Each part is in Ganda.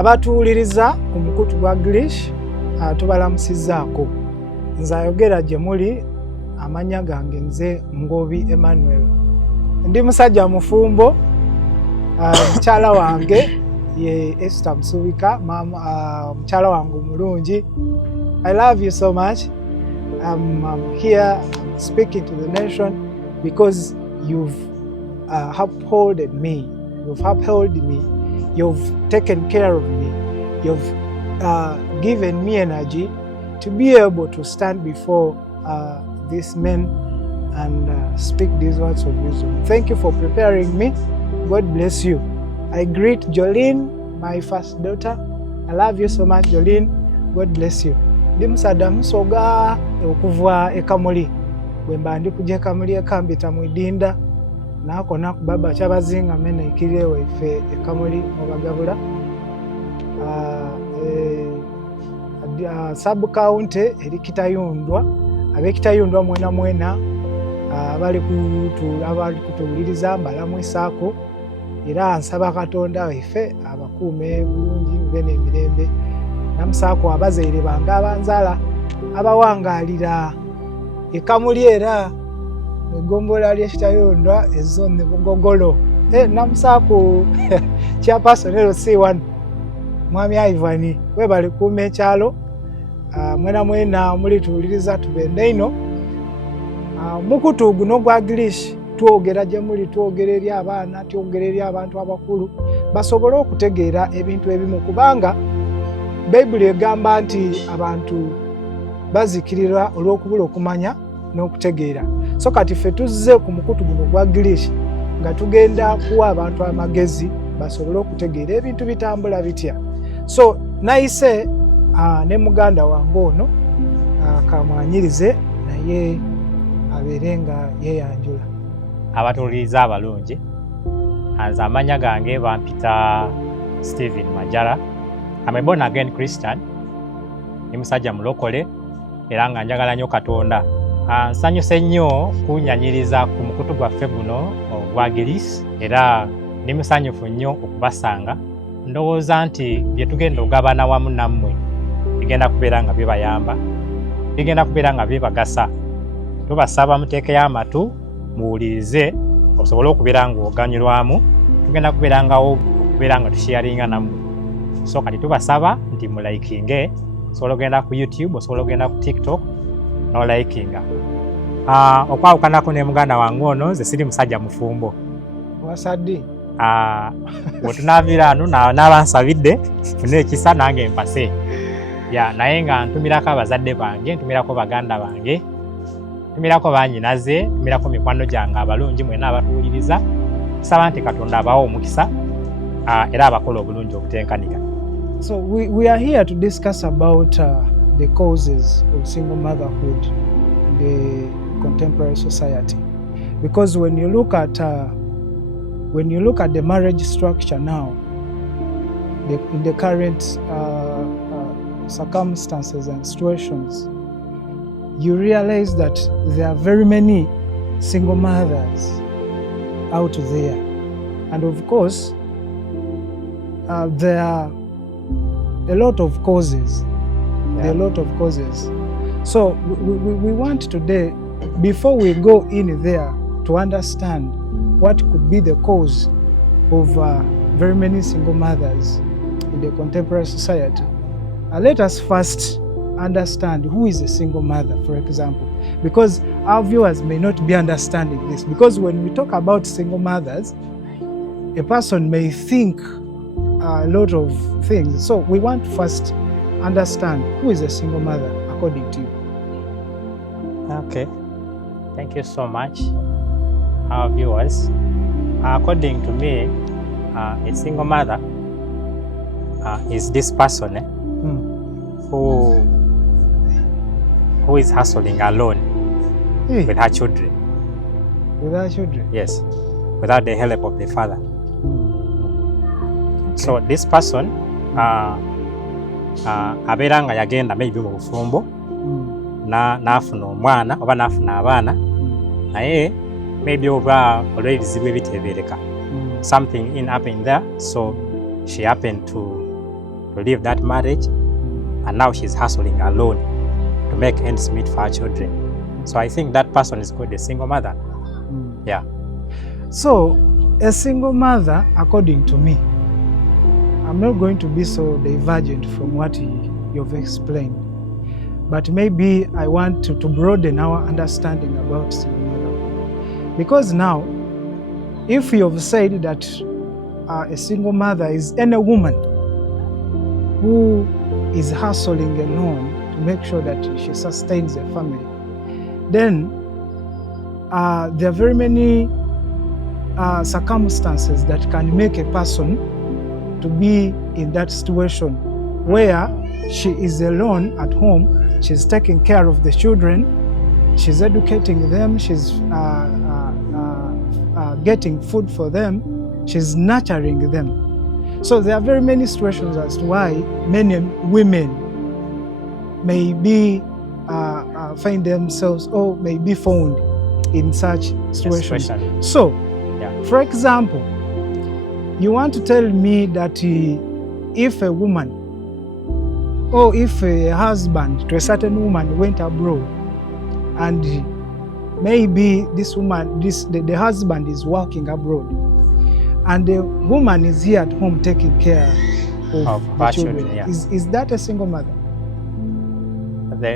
abatuwuliriza ku mukutu gwa English tubalamusizaako. Nze ayogera gye muli, amannya gange nze Ngobi Emmanuel. Ndi musajja mufumbo, mukyala wange ye Esther Musubika, mukyala wange omulungi. I love you so much. I'm here speaking to the nation because you've upheld me. You've upheld me. You've taken care of me. You've given me energy to be able to stand before these men and speak these words of wisdom. Thank you for preparing me. God bless you. I greet Jolene, my first daughter. I love you so much, Jolene. God bless you. Ndi musada musoga okuva ekamuli. Bwemba ndi kujja ekamuli ekambita mu Idinda. Nako nakubaba kyabazinga mene ikirewe ife ekamuli mubagabula. Sub county eri Kitayundwa. Abe Kitayundwa mwena abali kutuwuliriza mbalamwisaako. Era nsaba Katonda waffe abakuume bulungi bene emirembe. Namusaako abazaire bange abanzala abawangaalira ekamuli era egombola ly'Ekitayundwa ezone Bugogolo. Namusaako chairperson C1 Mwami Ivan webali kuume ekyalo mwena mulituwuliriza tubende ino. Mukutu guno gwa English twogera gye muli, twogera eri abaana, twogera eri abantu abakulu basobole okutegeera ebintu ebimu, kubanga Bayibuli egamba nti abantu bazikirira olw'okubula okumanya n'okutegeera. So kati ffe tuzze ku mukutu guno gwa English nga tugenda kuwa abantu amagezi basobole okutegeera ebintu bitambula bitya. So nayise ne muganda wange ono kamwanyirize naye abeere nga yeyanjula. Abatuwuliriza abalungi, nze amannya gange bampita Stephen Majara. I'm a born again Christian. Ni musajja mulokole era nga njagala nnyo Katonda. Nsanyuse nnyo kunyanyiriza ku mukutu gwaffe guno ogwa English era ndi musanyufu nnyo okubasanga. Ndowooza nti bye tugenda okugabana wamu nammwe bigenda kubeera nga bibayamba, bigenda kubeera nga bibagasa. Tubasaba muteekeyo amatu muwulirize osobole okubeera nga oganyulwamu. Tugenda kubeera nga tusharinga nammwe. So kati tubasaba nti mulaikinge, osobola ogenda ku YouTube, osobola ogenda ku TikTok n'olaikinga. Okwawukanako ne muganda wange ono, nze siri musajja mufumbo. Wasadde? Wetunaavira anu n'abansabidde fune ekisa nange mpase. Naye nga ntumirako abazadde bange, ntumirako baganda bange, ntumirako bannyinaze, ntumirako mikwano gyange abalungi mwena abatuwuliriza. Nsaba nti Katonda abawa omukisa era abakola obulungi okutenkanika. So we are here to discuss about the causes of single motherhood in the contemporary society, because when you look at the marriage structure now, in the current circumstances and situations, you realize that there are very many single mothers out there, and of course there are a lot of causes. There are a lot of causes. So we want today, before we go in there, to understand what could be the cause of very many single mothers in the contemporary society. Let us first understand who is a single mother, for example, because our viewers may not be understanding this. Because when we talk about single mothers, a person may think a lot of things. So we want to first understand who is a single mother according to you. Okay, thank you so much, our viewers. According to me, a single mother is this person who is hustling alone with her children. With her children? Yes, without the help of the father. So this person abeera nga yagenda maybe mu bufumbo n'afuna omwana oba n'afuna abaana naye maybe oba olw'ebizibu ebiteebereka something happened there, so she happened to to leave that marriage, and now she's hustling alone to make ends meet for her children. So I think that person is called a single mother. Yeah. So a single mother, according to me, I'm not going to be so divergent from what you've explained, but maybe I want to broaden our understanding about single mother. Because now, if you've said that a single mother is any woman who is hustling alone to make sure that she sustains a family, then there are very many circumstances that can make a person to be in that situation where she is alone at home, she's taking care of the children, she's educating them, she's getting food for them, she's nurturing them. So there are very many situations as to why many women may be find themselves or may be found in such situations. So, for example, you want to tell me that if a woman or if a husband to a certain woman went abroad and maybe this woman, the husband is working abroad and the woman is here at home taking care of the children, is that a single mother?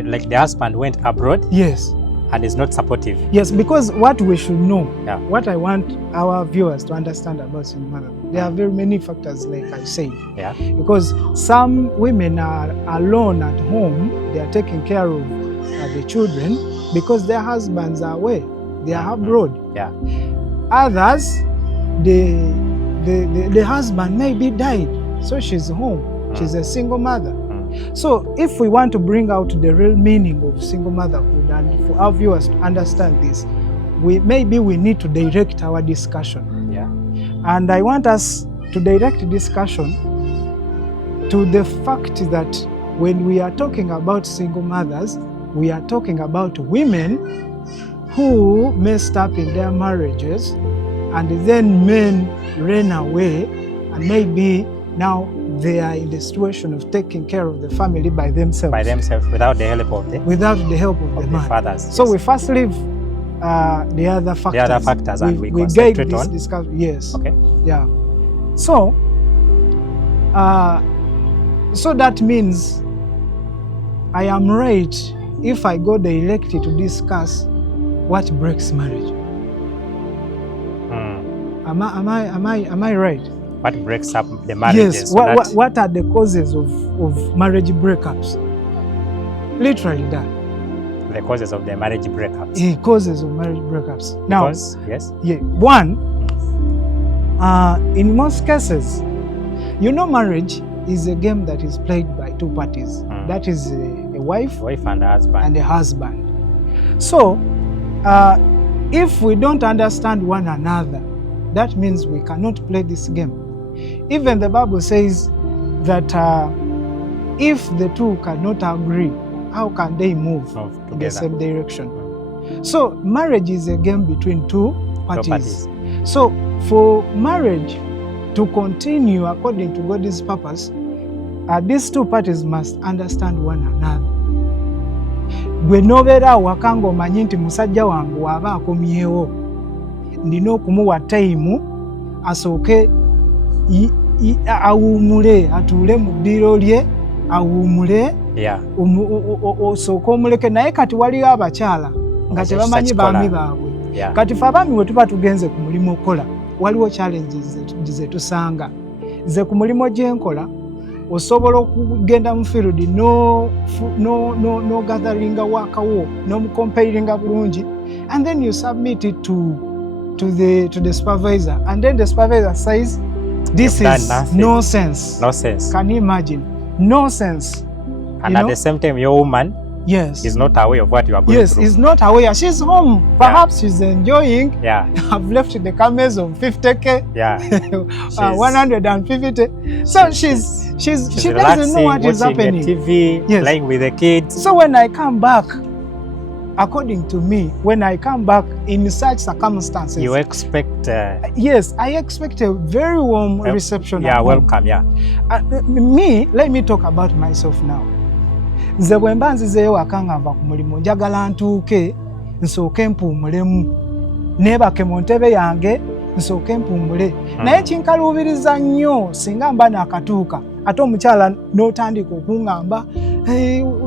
Like the husband went abroad? Yes. And is not supportive? Yes, because what we should know, what I want our viewers to understand about single mother, there are very many factors, like I said. Because some women are alone at home, they are taking care of the children because their husbands are away, they are abroad. Others, the husband maybe died, so she's home, she's a single mother. So if we want to bring out the real meaning of single motherhood and for our viewers to understand this, maybe we need to direct our discussion. And I want us to direct discussion to the fact that when we are talking about single mothers, we are talking about women who messed up in their marriages and then men ran away and maybe now they are in the situation of taking care of the family by themselves. By themselves, without the help of the man. Fathers. So we first leave the other factors. The other factors, and we gave concentrate this on. Discussion. Yes. Okay. Yeah. So, so that means I am right if I go directly to discuss what breaks marriage. Am I right? What breaks up the marriages? Yes. What are the causes of marriage breakups? Literally that. The causes of the marriage breakups. The causes of marriage breakups. Now, yes. Yeah. One, in most cases, you know, marriage is a game that is played by two parties. That is a wife and a husband. And a husband. So, if we don't understand one another, that means we cannot play this game. Even the Bible says that if the two cannot agree, how can they move in the same direction? So marriage is a game between two parties. So for marriage to continue according to God's purpose, these two parties must understand one another. Gwe nobeera wakanga omanyi nti musajja wange waba akomyewo nina okumuwa time asooke awuumule, atuule mu ddiro lye awuumule, osooke omuleke. Naye kati waliyo abakyala nga tebamanyi baami baabwe. Kati fe abaami bwe tuba tugenze ku mulimu okola, waliwo challenges ze tusanga. Ze ku mulimu gye nkola osobola okugenda mu field no gatheringa wakawo n'omucompairinga bulungi, and then you submit it to the supervisor, and then the supervisor says this is nonsense. Can you imagine? Nonsense. And at the same time, your woman is not aware of what you are going through. Yes, is not aware. She's home. Perhaps she's enjoying. I've left the cameras of 50K. 150. So she doesn't know what is happening. TV, playing with the kids. So when I come back, according to me, when I come back in such circumstances, you expect yes, I expect a very warm reception. Yeah, welcome. Yeah. Let me talk about myself now. Nze bwe mba nzizeeyo waka nga nva ku mulimu njagala ntuuke nsooke mpuumulemu, neebake mu ntebe yange nsooke mpuumule. Naye kinkaluubiriza nnyo singa mba naakatuuka ate omukyala n'otandika okuŋŋamba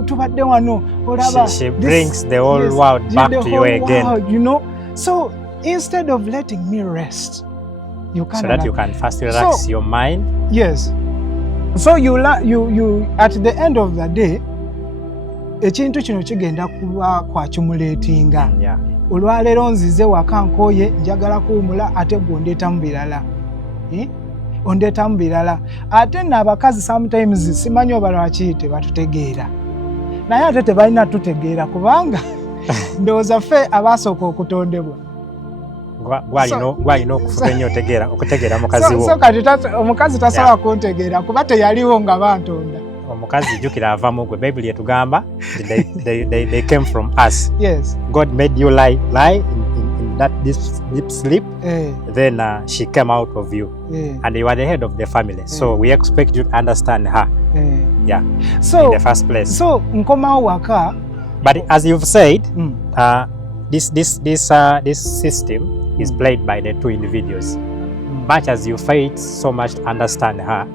tubadde wano olaba. She brings the whole world back to you again. World, you know? So instead of letting me rest, you can so that you can first relax your mind. Yes. So you at the end of the day, ekintu kino kigenda kuba kwakimulatinga. Yeah. Olwaleero nzize waka nkooye njagala kuwumula ate gw'ondeetamu birala. Ondeetamu birala. Ate n'abakazi sometimes simanyi oba lwaki tebatutegeera. Naye ate tebalina tutegeera kubanga ndowooza ffe abaasooka okutondebwa. Gwalina okufuga ennyo okutegeera mukazi wo. So kati omukazi tasobola kuntegeera kuba teyaliwo nga bantonda. Omukazi jjukira ava mu gwe. Bayibuli etugamba they came from us. Yes. God made you lie in that deep sleep. Then she came out of you. And you are the head of the family. So we expect you to understand her. Yeah. So in the first place. So nkomawo waka. But as you've said, this system is played by the two individuals. Much as you fight so much to understand her,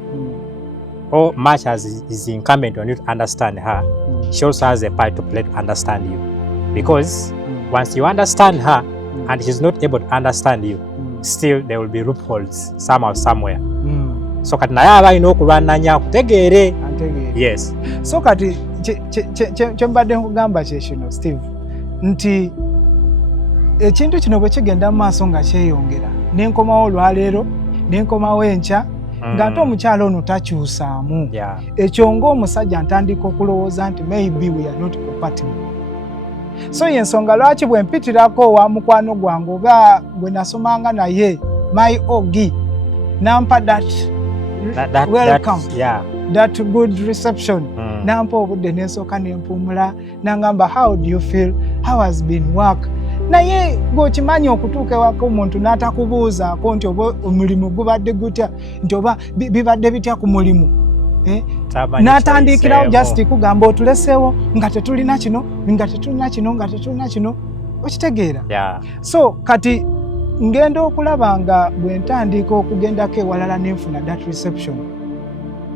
or much as is incumbent on you to understand her, she also has a part to play to understand you. Because once you understand her and she's not able to understand you, still there will be loopholes somehow, somewhere. So kati naye aba alina okulwananya akutegeere. Yes. So kati kye mbadde nkugamba kye kino Steve, nti ekintu kino bwe kigenda mu maaso nga kyeyongera, n'enkomawo olwaleero, n'enkomawo enkya, ng'ate omukyala ono takyusaamu. Ekyo ng'omusajja ntandika okulowooza nti maybe we are not compatible. So y'ensonga lwaki bwe mpitirako wa mukwano gwange oba bwe nasomanga naye my ogi nampa that welcome, that good reception, nampa obudde n'ensooka n'empuumula n'angamba how do you feel, how has been work. Naye gwokimanyi okutuuka ewaka omuntu n'atakubuuzaako nti oba omulimu gubadde gutya, nti oba bibadde bitya ku mulimu. N'atandikirawo just kugamba otuleseewo nga tetulina kino, nga tetulina kino, nga tetulina kino. Okitegeera? So kati ngenda okulaba nga bwe ntandika okugendako ewalala n'enfuna that reception.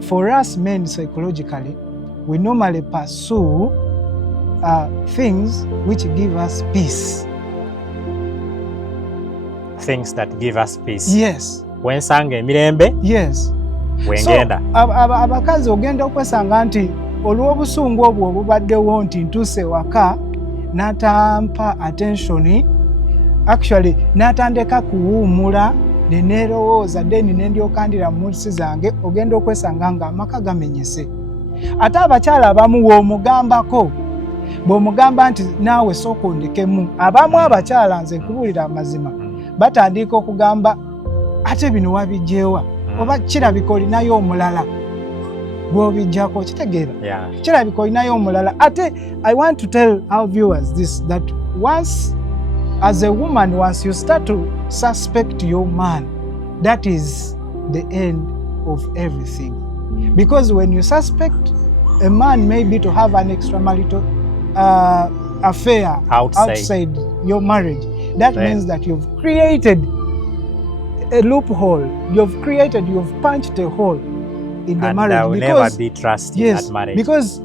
For us men psychologically, we normally pursue things which give us peace. Things that give us peace. Yes. Wensanga emirembe. Yes. Wengenda. So abakazi ogenda okwesanga nti olw'obusungu obwo obubaddewo nti ntuuse waka n'atampa attention, actually n'atandika kuwuumula neneerowooza deni nendyoka ndira mu nsi zange, ogenda okwesanga nga amaka gamenyese. Ate abakyala abamu w'omugambako bw'omugamba nti naawe sooka ondekemu, abamu abakyala nze nkubuulira amazima batandika okugamba ate bino wabijjeewa oba kirabika olinayo omulala gw'obijjako. Kitegeera? Kirabika olinayo omulala. Ate I want to tell our viewers this, that once as a woman, once you start to suspect your man, that is the end of everything. Because when you suspect a man maybe to have an extramarital affair outside your marriage, that means that you've created a loophole. You've punched a hole in the marriage. And there will never be trust in that marriage. Because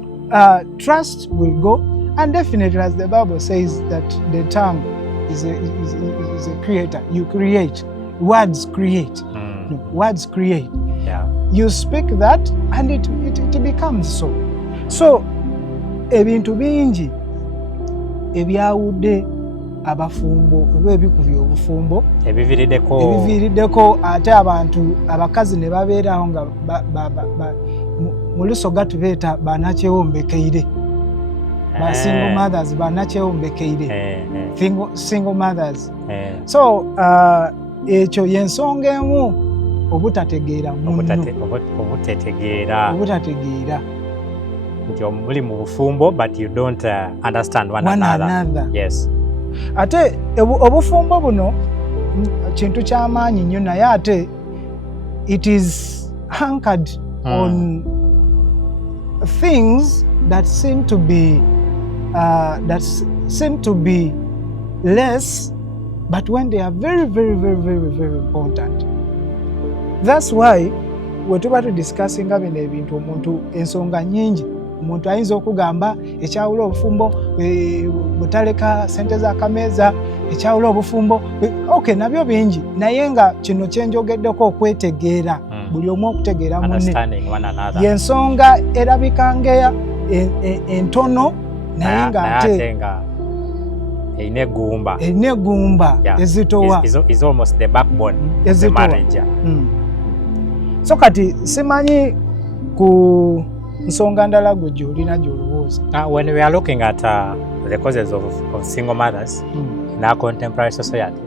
trust will go, and definitely, as the Bible says, that the tongue is a creator. You create. Words create. No, words create. You speak that, and it becomes so. So, ebintu bingi ebyawudde abafumbo oba ebikubye obufumbo ebiviiriddeko ate abantu abakazi ne babeeraho nga mu lusoga tubeeta banakyewombekeire, ba single mothers, banakyewombekeire, single mothers. So ekyo y'ensonga emu, obutategeera munno, obutategeera nti muli mu bufumbo but you don't understand one another. Yes. Ate obufumbo buno kintu ky'amaanyi nnyo naye ate it is anchored on things that seem to be less, but when they are very, very, very, very, very important. That's why we tuba tudiscussinga bino ebintu omuntu ensonga nnyingi omuntu ayinza okugamba ekyawula obufumbo butaleka sente za kameeza, ekyawula obufumbo okay, nabyo bingi naye nga kino kyenjogeddeko okwetegeera buli omu okutegeera munne yensonga erabika ngeya entono naye nga ate enegumba ezitowa is almost the backbone of the marriage. So kati simanyi ku nsonga ndala gwe gyolina gyolowooza. When we are looking at the causes of single mothers in our contemporary society,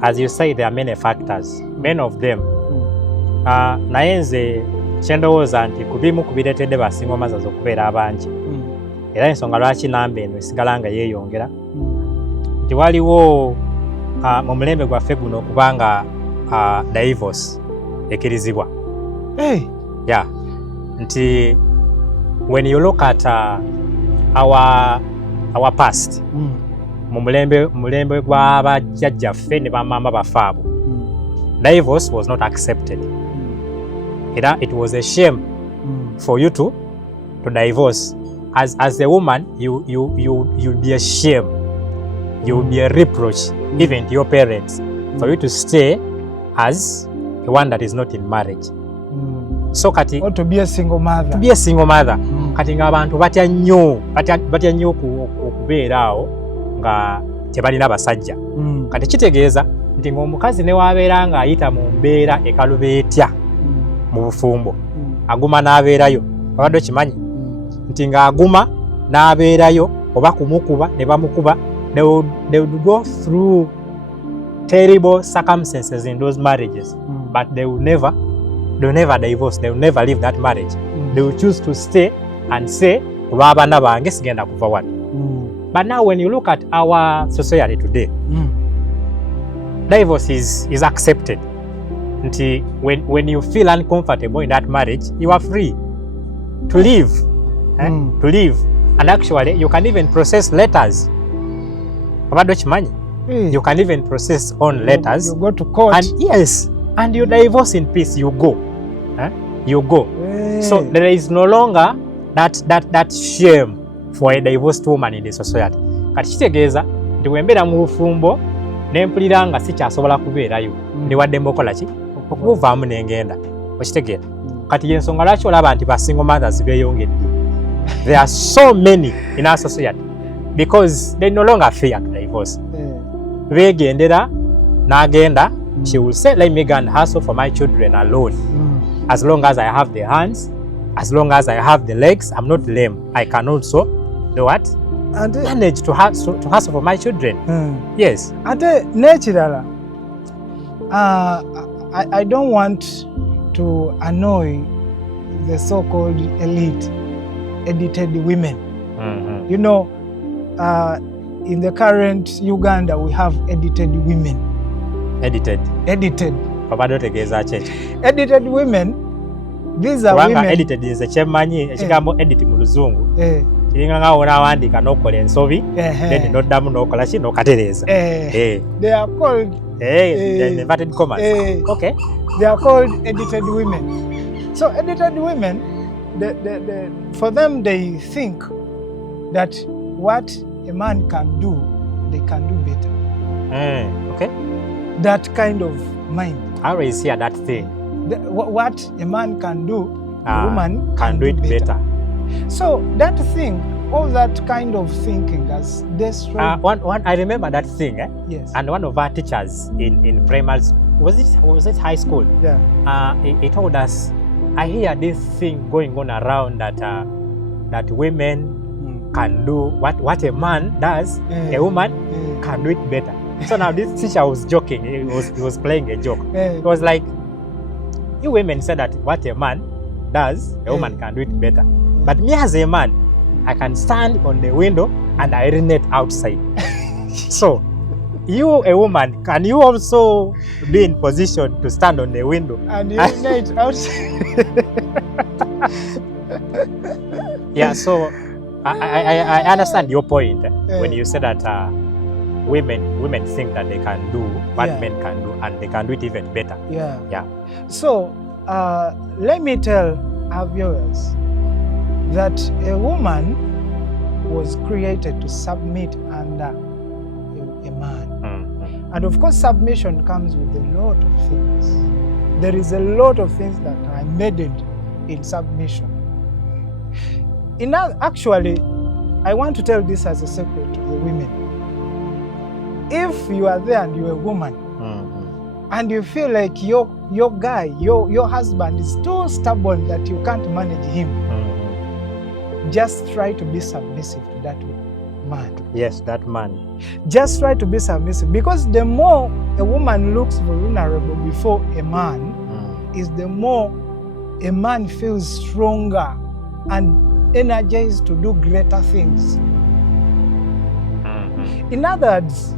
as you say, there are many factors, many of them. Naye nze kyendowooza nti ku bimu ku bireetedde ba single mothers okubeera abangi era ensonga lwaki namba eno esigala nga yeeyongera nti waliwo mu mulembe gwaffe guno okubanga divorce ekirizibwa. Yeah. Nti when you look at our past mu mulembe gw'abajjajjaffe ne bamaama baffe abo, divorce was not accepted. Era it was a shame for you to divorce. As a woman, you'll be a shame, you'll be a reproach even to your parents for you to stay as the one that is not in marriage. So kati or to be a single mother. Kati nga abantu batya nnyo okubeera awo nga tebalina basajja. Kati kitegeeza nti ng'omukazi ne wabeera ng'ayita mu mbeera ekalubeetya mu bufumbo aguma n'abeerayo. Abadde okimanyi nti ng'aguma n'abeerayo oba kumukuba ne bamukuba, they would go through terrible circumstances in those marriages, but they will never divorce. They will never leave that marriage. They will choose to stay and say kuba abaana bange sigenda kuva wano. But now when you look at our society today, divorce is accepted. Nti when you feel uncomfortable in that marriage, you are free to leave. To leave. And actually you can even process letters. Abadde okimanyi? You can even process on letters. You go to court. And yes, and you divorce in peace. You go. You go. So there is no longer that shame for a divorced woman in the society. Kati kitegeeza nti wembeera mu bufumbo nempulira nga sikyasobola kubeerayo ndi wadde mbokola ki okuvaamu n'engenda. Okitegeera. Kati yensonga lwaki olaba nti ba single mothers beeyongedde. There are so many in our society because they no longer fear to divorce. Beegendera n'agenda, she will say, let me go and hustle for my children alone. As long as I have the hands, as long as I have the legs, I'm not lame. I can also do what? And manage to hustle for my children. Yes. Ate nekirala, I don't want to annoy the so-called elite, edited women. You know, in the current Uganda, we have edited women. Edited. Edited women, these are women. Edited is a chemanyi, ekigambo edit mu luzungu. Kiringa nga onawandiika n'okola ensobi, then n'oddamu n'okola ki n'okatereeza. They are called the inverted commas. Okay. They are called edited women. So edited women, for them they think that what a man can do, they can do better. Okay. That kind of mind. I always hear that thing. What a man can do, a woman can do it better. So that thing, all that kind of thinking has destroyed. I remember that thing. Yes. And one of our teachers in primary school, was it high school? Yeah. He told us, I hear this thing going on around that women can do what a man does, a woman can do it better. So now this teacher was joking. He was playing a joke. It was like, you women said that what a man does, a woman can do it better. But me as a man, I can stand on the window and I urinate outside. So, you, a woman, can you also be in position to stand on the window and urinate outside? Yeah, so I understand your point when you say that women think that they can do what men can do, and they can do it even better. Yeah. So let me tell our viewers that a woman was created to submit under a man. And of course, submission comes with a lot of things. There is a lot of things that are embedded in submission. Actually, I want to tell this as a secret to the women. If you are there and you're a woman, and you feel like your guy, your husband is too stubborn that you can't manage him, just try to be submissive to that man. Yes, that man. Just try to be submissive, because the more a woman looks vulnerable before a man, is the more a man feels stronger and energized to do greater things. In other words,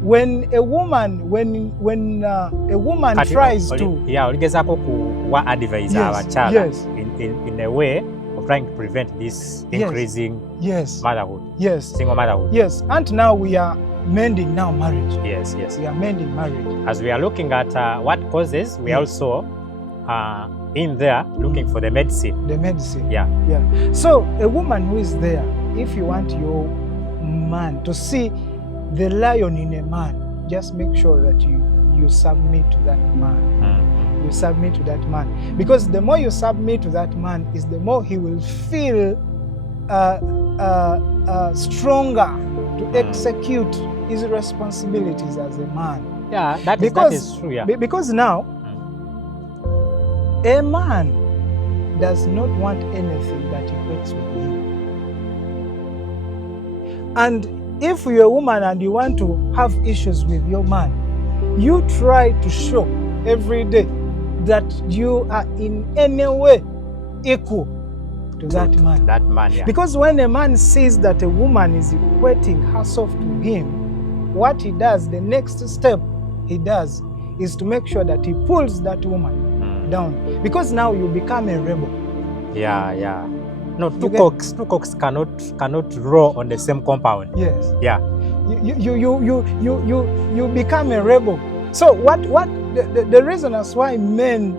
when a woman tries to oligezako kuwa advise abachala in a way of trying to prevent this increasing motherhood, single motherhood. Yes, and now we are mending marriage. Yes. We are mending marriage. As we are looking at what causes, we also in there looking for the medicine. The medicine. Yeah. So a woman who is there, if you want your man to see the lion in a man, just make sure that you submit to that man. You submit to that man, because the more you submit to that man, is the more he will feel stronger to execute his responsibilities as a man. Yeah, that is true. Yeah. Because now a man does not want anything that equates with him. And if you're a woman and you want to have issues with your man, you try to show every day that you are in any way equal to that man. That man, yeah. Because when a man sees that a woman is equating herself to him, what he does, the next step he does, is to make sure that he pulls that woman down. Because now you become a rebel. Yeah. No, two cocks cannot row on the same compound. Yes. Yeah. You become a rebel. So what the reason as why men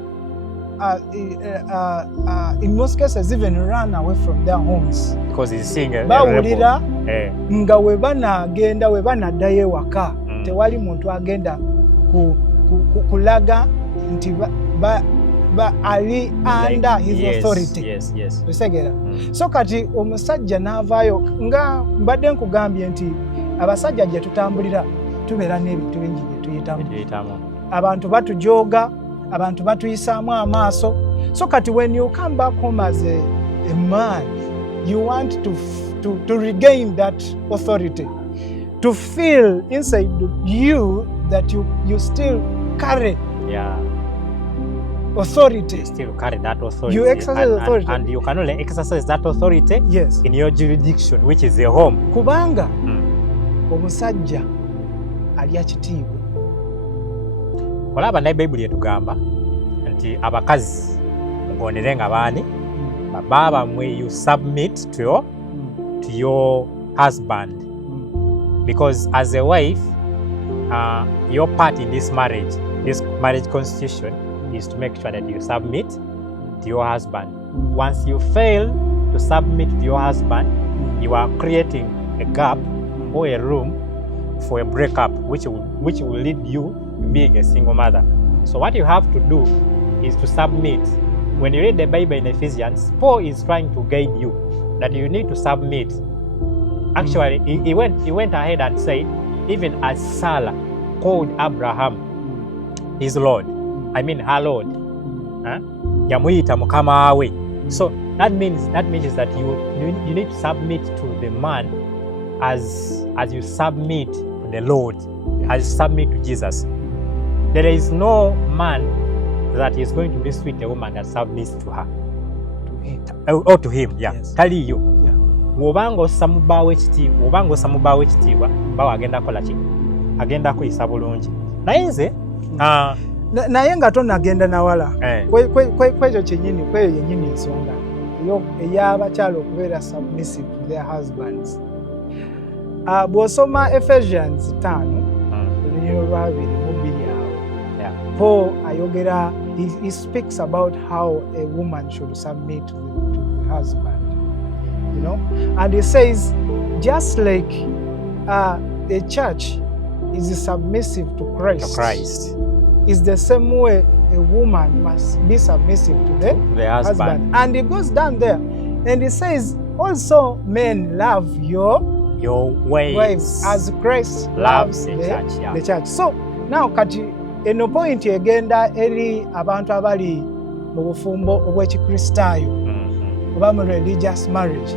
in most cases even run away from their homes, because he's seeing a rebel. Nga webanaddayo ewaka tewali muntu agenda kulaga nti ali under his authority. Yes. Osegera. So kati omusajja n'avaayo, nga mbadde nkugambye nti abasajja gye tutambulira tubeera n'ebintu bingi bye tuyitamu. Abantu batujooga, abantu batuyisaamu amaaso. So kati when you come back home as a man, you want to regain that authority, to feel inside you that you still carry authority. You still carry that authority. You exercise authority. And you can only exercise that authority in your jurisdiction, which is the home. Kubanga omusajja alya kitiibwa. Olaba naye Bayibuli etugamba nti abakazi mugonderenga baani baba mwe, you submit to your husband, because as a wife your part in this marriage constitution is to make sure that you submit to your husband. Once you fail to submit to your husband, you are creating a gap or a room for a breakup, which will lead you to being a single mother. So what you have to do is to submit. When you read the Bible in Ephesians, Paul is trying to guide you that you need to submit. Actually, he went ahead and said, even as Sarah called Abraham his Lord, I mean her Lord, yamuyita mukama we. So that means that you need to submit to the man as you submit to the Lord, as you submit to Jesus. There is no man that is going to be sweet a woman that submits to her. him. Or to him, yeah. Yes. Taliyo. Yeah. Bw'obanga ossa mu bbaawo ekitiibwa bbaawo agenda kukola ki? Agenda kuyisa bulungi. Naye nze naye nga tonagenda nawala kwekyo kyenyini kweyo yennyini ensonga ey'abakyala okubeera submissive to their husbands. Bw'osoma Ephesians 5 olunyiro lwa 2 awo, Paul ayogera, he speaks about how a woman should submit to the husband, you know, and he says just like a church is submissive to Christ, is the same way a woman must be submissive to the husband. And he goes down there and he says also, men, love your wives as Christ loves the church. So now kati eno point egenda eri abantu abali mu bufumbo obw'ekikristaayo oba mu religious marriage.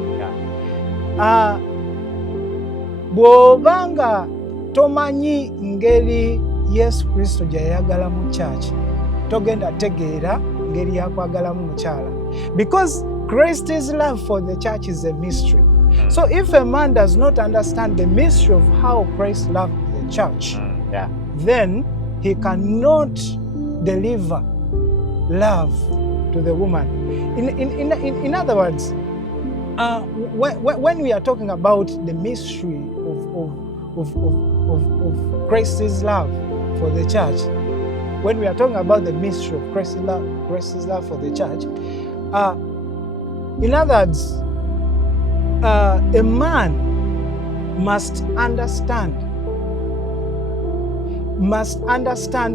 Bw'obanga tomanyi ngeri Yesu Kristo gy'ayagala mu church, togenda tegeera ngeri yakwagalamu mukyala, because Christ's love for the church is a mystery. So if a man does not understand the mystery of how Christ loved the church, then he cannot deliver love to the woman. In other words, when we are talking about the mystery of Christ's love for the church, when we are talking about the mystery of Christ's love for the church, in other words, a man must understand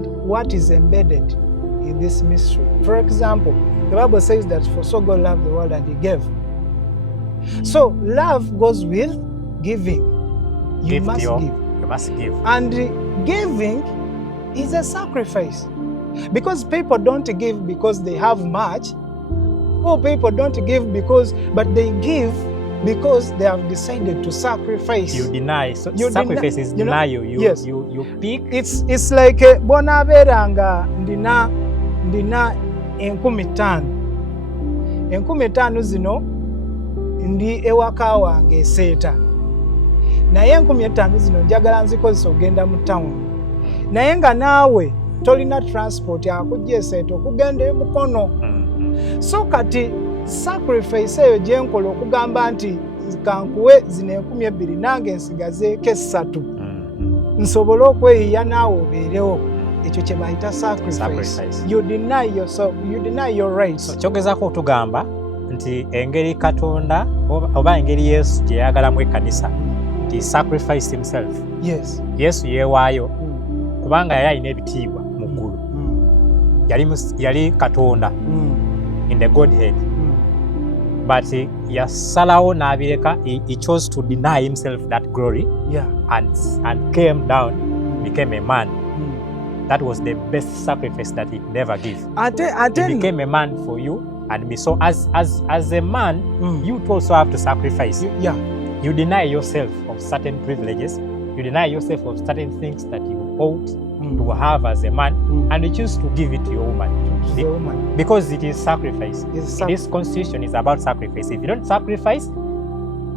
what is embedded in this mystery. For example, the Bible says that for so God loved the world and he gave. So love goes with giving. You must give. And giving is a sacrifice. Because people don't give because they have much, or people don't give but they give because they have decided to sacrifice. You deny. So sacrifice is denial. Yes. You pick. It's like bonaberanga ndina 15,000. 15,000 zino ndi ewaka wange eseeta. Naye 15,000 zino njagala nzikozesa ogenda mu town. Naye nga naawe tolina transport akujja eseeta okugenda emukono. So kati sacrifice eyo gye nkola okugamba nti kankuwe zino 2,000 nange nsigazeeko 3 nsobole okweyiya naawe obeerewo. Ekyo kye bayita sacrifice. You deny yourself, you deny your rights. So kyogezaako otugamba nti engeri Katonda oba engeri Yesu gye yayagalamu ekkanisa, he sacrificed himself. Yes. Yesu yeewaayo kubanga yali alina ebitiibwa mu ggulu. Yali Katonda in the Godhead. But yasalawo n'abireka. He chose to deny himself that glory and came down, became a man. That was the best sacrifice that he could ever give. He became a man for you and me. So as a man, you also have to sacrifice. You deny yourself of certain privileges. You deny yourself of certain things that you ought to have as a man, and you choose to give it to your woman. Because it is sacrifice. This constitution is about sacrifice. If you don't sacrifice,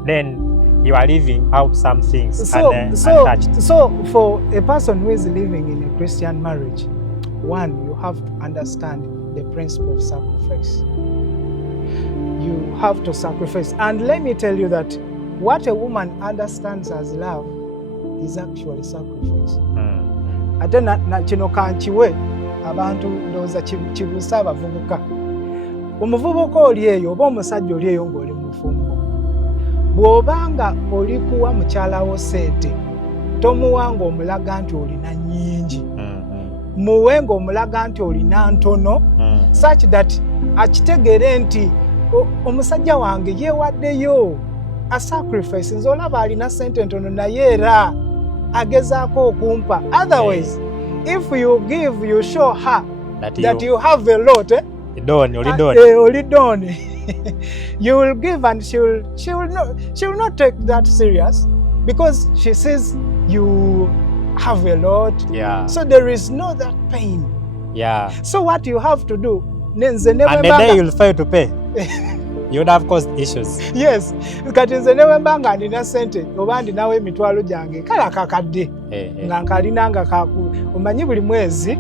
then you are leaving out some things untouched. So for a person who is living in a Christian marriage, one, you have to understand the principle of sacrifice. You have to sacrifice. And let me tell you that what a woman understands as love is actually sacrifice. Ate na kino kankiwe abantu ndowooza kibuusa abavubuka. Omuvubuka oli eyo oba omusajja oli eyo ng'oli mu bufumbo, bw'obanga oli kuwa mukyala wo sente, tomuwa ng'omulaga nti olina nnyingi. Muwe ng'omulaga nti olina ntono, such that akitegeere nti omusajja wange yeewaddeyo a sacrifice. Nze olaba alina sente ntono naye era agezaako okumpa. Otherwise, if you give, you show her that you have a lot. Oli done. You will give and she will not take that serious because she says you have a lot. So there is no that pain. So what you have to do, and the day you'll fail to pay. you would have caused issues. Yes, kati nze newe mbanga ndina sente oba ndinawo emitwalo gyange kala kakadde nga nkalina nga omanyi buli mwezi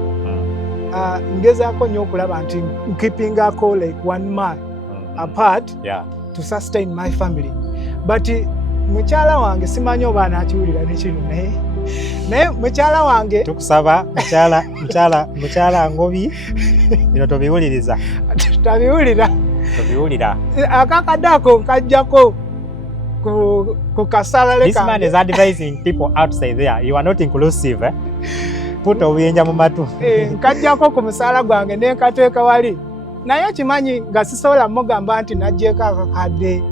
ngezaako nnyo okulaba nti nkipingako like 1 month apart to sustain my family. But mukyala wange simanyi oba anakiwulira nekino naye mukyala wange tukusaba mukyala Ngobi bino tobiwuliriza tobiwulira akakadde ako nkajjako ku kasalale this man is advising people outside there, you are not inclusive put obuyinja mu matu nkajjako ku musaala gwange nenkateeka wali naye kimanyi nga sisobola mugamba nti najjeeko akakadde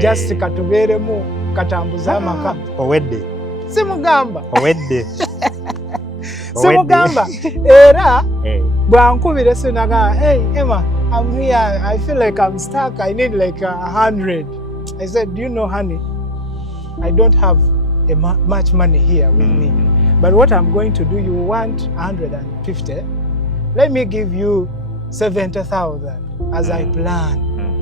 just katubeeremu katambuze amaka. Owedde simugamba simugamba era bwankubira sinaga hey Emma, I'm here, I feel like I'm stuck, I need like 100. I said, do you know honey, I don't have much money here with me, but what I'm going to do, you want 150, let me give you 70,000 as I plan,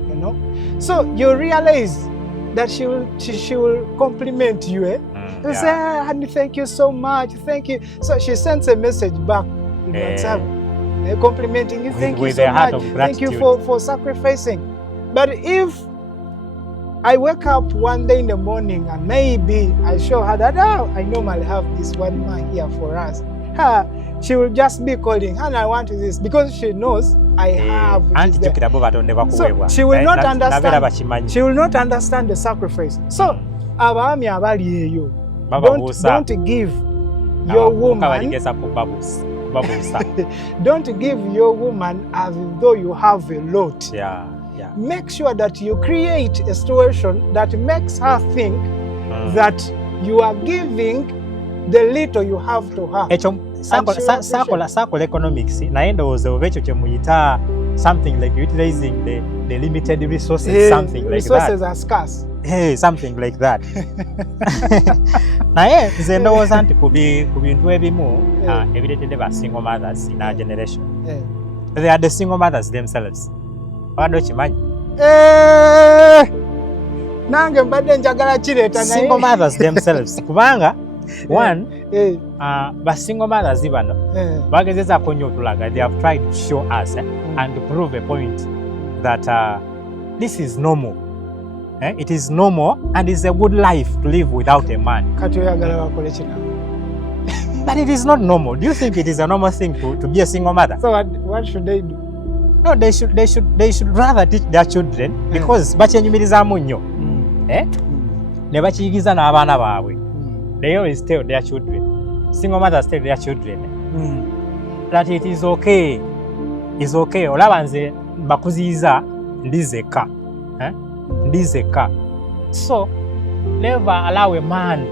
you know. So you realize that she will compliment you, You say, honey, thank you so much, thank you. So she sends a message back in WhatsApp, complimenting you, thank you so much, thank you for sacrificing. But if I wake up one day in the morning and maybe I show her that, I normally have this one man here for us, she will just be calling, and I want this, because she knows I have. So she will not understand. She will not understand the sacrifice. So abaami abali eyo, don't give your woman. Don't give your woman as though you have a lot. Make sure that you create a situation that makes her think that you are giving the little you have to her. Circle economics naye ndowooza oba ekyo kyemuyita something like utilizing the limited resources, something like resources that. Are scarce. Something like that. Naye nze ndowooza nti ku bintu ebimu ebireetedde ba single mothers in our generation, they are the single mothers themselves. Wado kimanyi? Nange mbadde njagala kireeta naye single mothers themselves kubanga one ba single mothers bano bagezezaako nnyo otulaga, they have tried to show us and to prove a point that this is normal. It is normal and it's a good life to live without a man. Kati oyagala bakole kina. But it is not normal. Do you think it is a normal thing to be a single mother? So what should they do? No, they should rather teach their children, because bakyenyumirizaamu nnyo ne bakiyigiza n'abaana baabwe. They always tell their children, single mothers tell their children that it is okay. It's okay. Olaba nze bakuziyiza ndizeka. Ndizeka. So never allow a man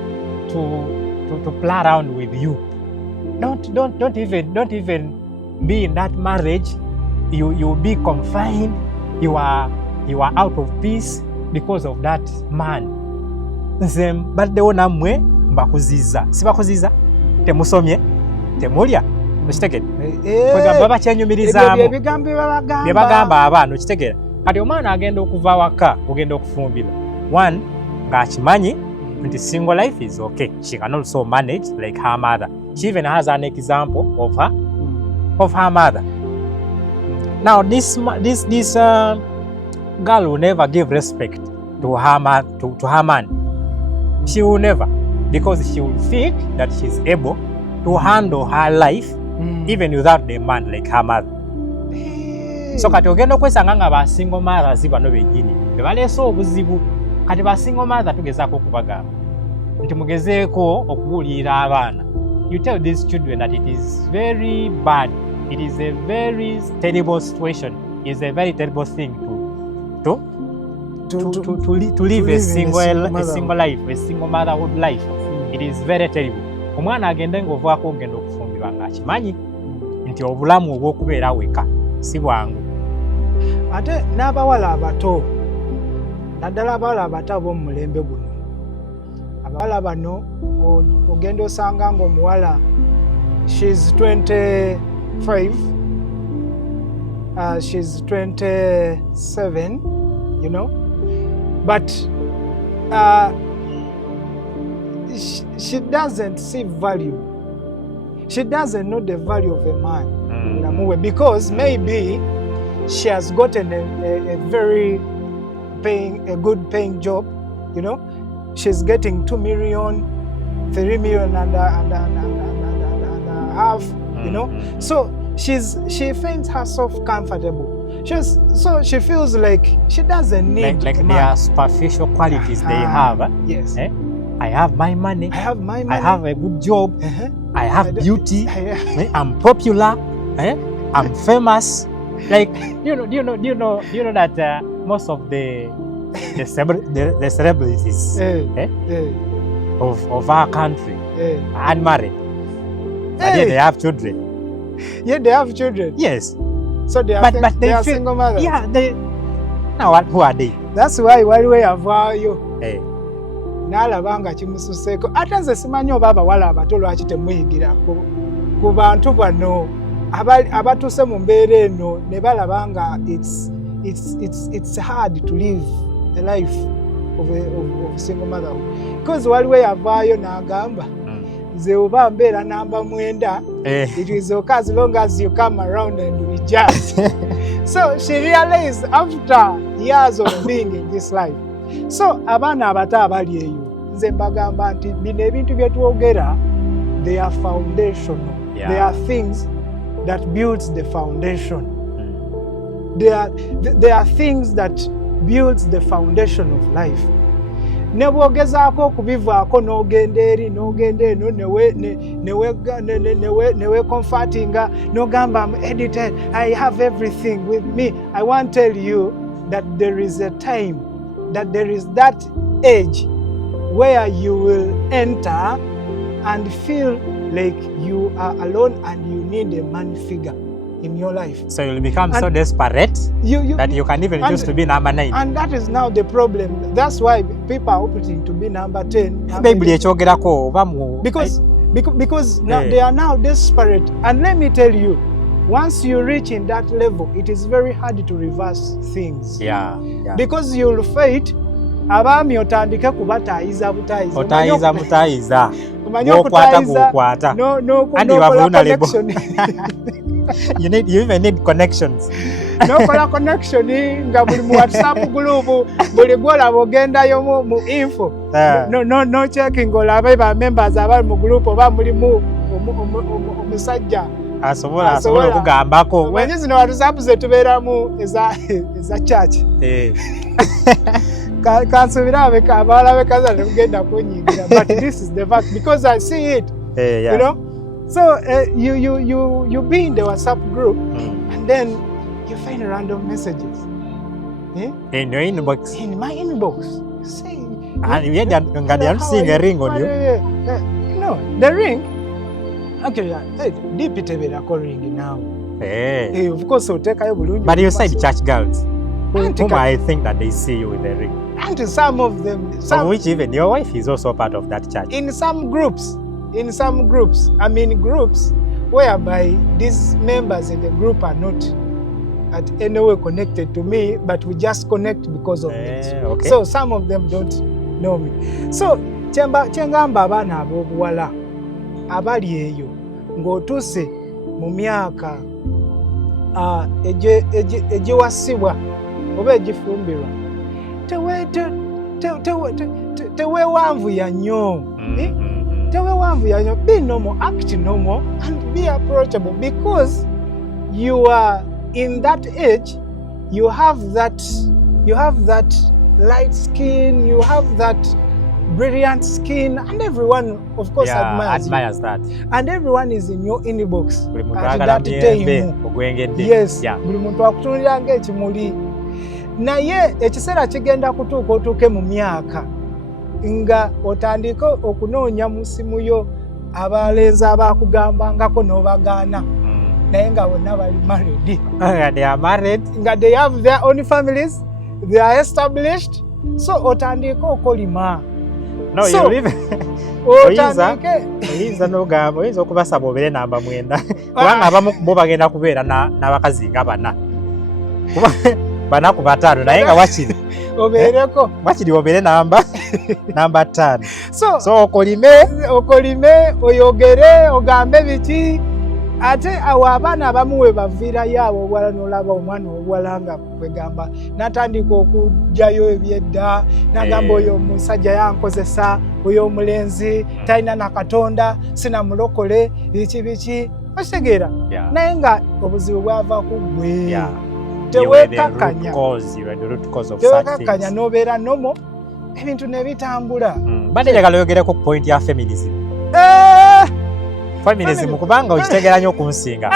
to play around with you. Don't even be in that marriage. You be confined. You are out of peace because of that man. Nze mbaddewo nammwe mbakuziza. Sibakuziza? Temusomye? Temulya? Okitegedde? Kwegamba bakyenyumirizaamu. Bye bagamba abaana okitegeera. Kati omwana agenda okuva waka, ogenda okufumbira. One, ng'akimanyi nti single life is okay. She can also manage like her mother. She even has an example of her mother. Now this girl will never give respect to her man. She will never, because she will think that she's able to handle her life even without the man like her mother. So kati ogenda okwesanga nga ba single mothers bano bennyini bebaleese obuzibu. Kati ba single mother tugezaako okubagamba nti mugezeeko okubuulirira abaana. You tell these children that it is very bad, it is a very terrible situation, it is a very terrible thing to live a single life, a single motherhood life. It is very terrible. Omwana agende ng'ovaako ogenda okufumbirwa ng'akimanyi nti obulamu obw'okubeera weka si bwangu. Ate n'abawala abato, naddala abawala abato ab'omu mulembe guno, abawala bano ogenda osanga ng'omuwala she's 25, she's 27 you know. But she doesn't see value. She doesn't know the value of a man, because maybe she has gotten a very good paying job, you know. She's getting 2 million, 3 million and a half, you know. So she finds herself comfortable. So she feels like she doesn't need like their superficial qualities they have. Yes. I have my money. I have my money. I have a good job. I have beauty. I'm popular. I'm famous. Like you know that most of the celebrities of our country are unmarried. But yet they have children. Yeah, they have children. Yes. So they are, but they are single mothers. Yeah, now who are they? That's why waliwo yavaayo n'alaba nga kimususeeko. Ate nze simanyi oba abawala abato lwaki temuyigirako ku bantu bano abatuuse mu mbeera eno ne balaba nga it's hard to live a life of a single mother. Because waliwo yavaayo n'agamba nze oba mbeera namba 9, it is okay as long as you come around and we judge. So she realized after years of being in this life. So abaana abato abali eyo nze mbagamba nti bino ebintu bye twogera, they are foundational. Yeah. They are things that builds the foundation. They are things that builds the foundation of life. Ne bwogezaako okubivaako n'ogenda eri n'ogenda eno newe comfortinga n'ogamba I'm edited, I have everything with me. I want to tell you that there is a time, that there is that age where you will enter and feel like you are alone and you need a man figure in your life. So you'll become so desperate that you can even choose to be number 9. And that is now the problem. That's why people are opting to be number 10. Because now they are now desperate. And let me tell you, once you reach in that level, it is very hard to reverse things. Yeah. Because you'll fight. Abami otandike kubatayiza butayiza. Otayiza butayiza. Okutayiza. No connection. You even need connections. No connection nga buli mu WhatsApp group buli gwolaba ogendayo mu info. No checking olaba ba members abali mu group oba mulimu omusajja asobola okugambako. Wenyi zino WhatsApp ze tubeeramu eza church. Kansubira abeka abala bekaza ne kugenda kunyingira. But this is the fact because I see it. You know. So you be in the WhatsApp group and then you find random messages. In your inbox. In my inbox. You say. And they are seeing a ring on you. No, the ring. Okay, deep it a ring now. Of course, so take a balloon. But you said church girls. Whom I think that they see you with the ring. And some of them. Of which even your wife is also part of that church. In some groups, I mean groups whereby these members in the group are not at any way connected to me, but we just connect because of this. Okay. So some of them don't know me. So kyengamba abaana ab'obuwala abali eyo ng'otuuse mu myaka egiwasibwa oba egifumbirwa teweewanvuya nnyo. Be normal, act normal, and be approachable because you are in that age. You have that light skin. You have that brilliant skin, and everyone, of course, admires that. And everyone is in your inbox at that time. Yes, buli muntu akutunulira ng'ekimuli. Naye ekiseera kigenda kutuuka otuuke mu myaka nga otandika okunoonya mu simu yo abalenzi abakugambangako n'obagaana naye nga bonna bali married. They are married. Nga they have their own families, they are established. So otandika okolima. No, so, you live. Oyinza n'ogamba oyinza okubasaba obeere namba 9 kubanga abamu bo bagenda kubeera n'abakazi nga 4. banaku batano naye nga wakiri obeereko wakiri obeere namba 5 so okolime oyogere ogambe biki ate awo abaana abamu we baviirayo abo obwala n'olaba omwana obuwala nga kwegamba n'atandika okugjayo ebyedda n'agamba oyo omusajja yankozesa oyo omulenzi talina na Katonda sinamulokole biki okitegeera naye nga obuzibu bwava ku ggwe tewekakanya n'obeera nomo ebintu ne bitambula. Badde njagala oyogereko ku point ya feminism. Feminism kubanga okitegeera nnyo okunsinga.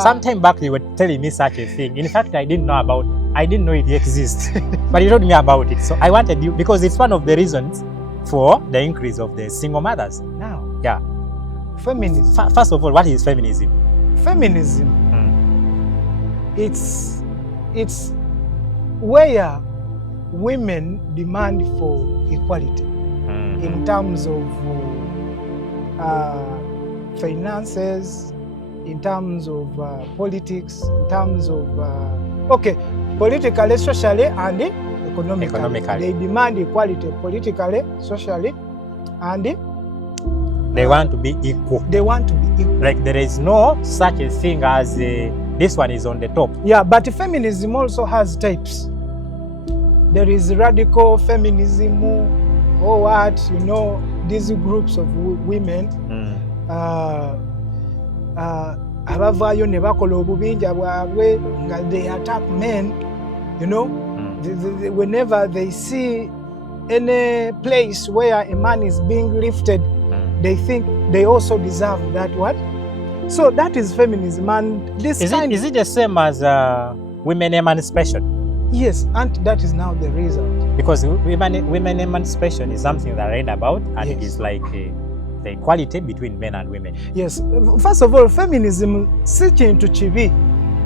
Sometime back you were telling me such a thing. In fact, I didn't know it exists. But you told me about it. So I wanted you, because it's one of the reasons for the increase of the single mothers now. Yeah. Feminism. First of all, what is feminism? Feminism. It's where women demand for equality in terms of finances, in terms of politics, in terms of politically, socially, and economically. They demand equality politically, socially, and they want to be equal. They want to be equal. Like there is no such a thing as this one is on the top. Yeah, but feminism also has types. There is radical feminism, or what, these groups of women. Abavaayo ne bakola obubinja bwabwe nga they attack men, whenever they see any place where a man is being lifted, they think they also deserve that what? So that is feminism. And this is it the same as women emancipation? Yes, and that is now the result. Because women emancipation is something that I read about, and yes. It is like the equality between men and women. Yes. First of all, feminism si kintu kibi.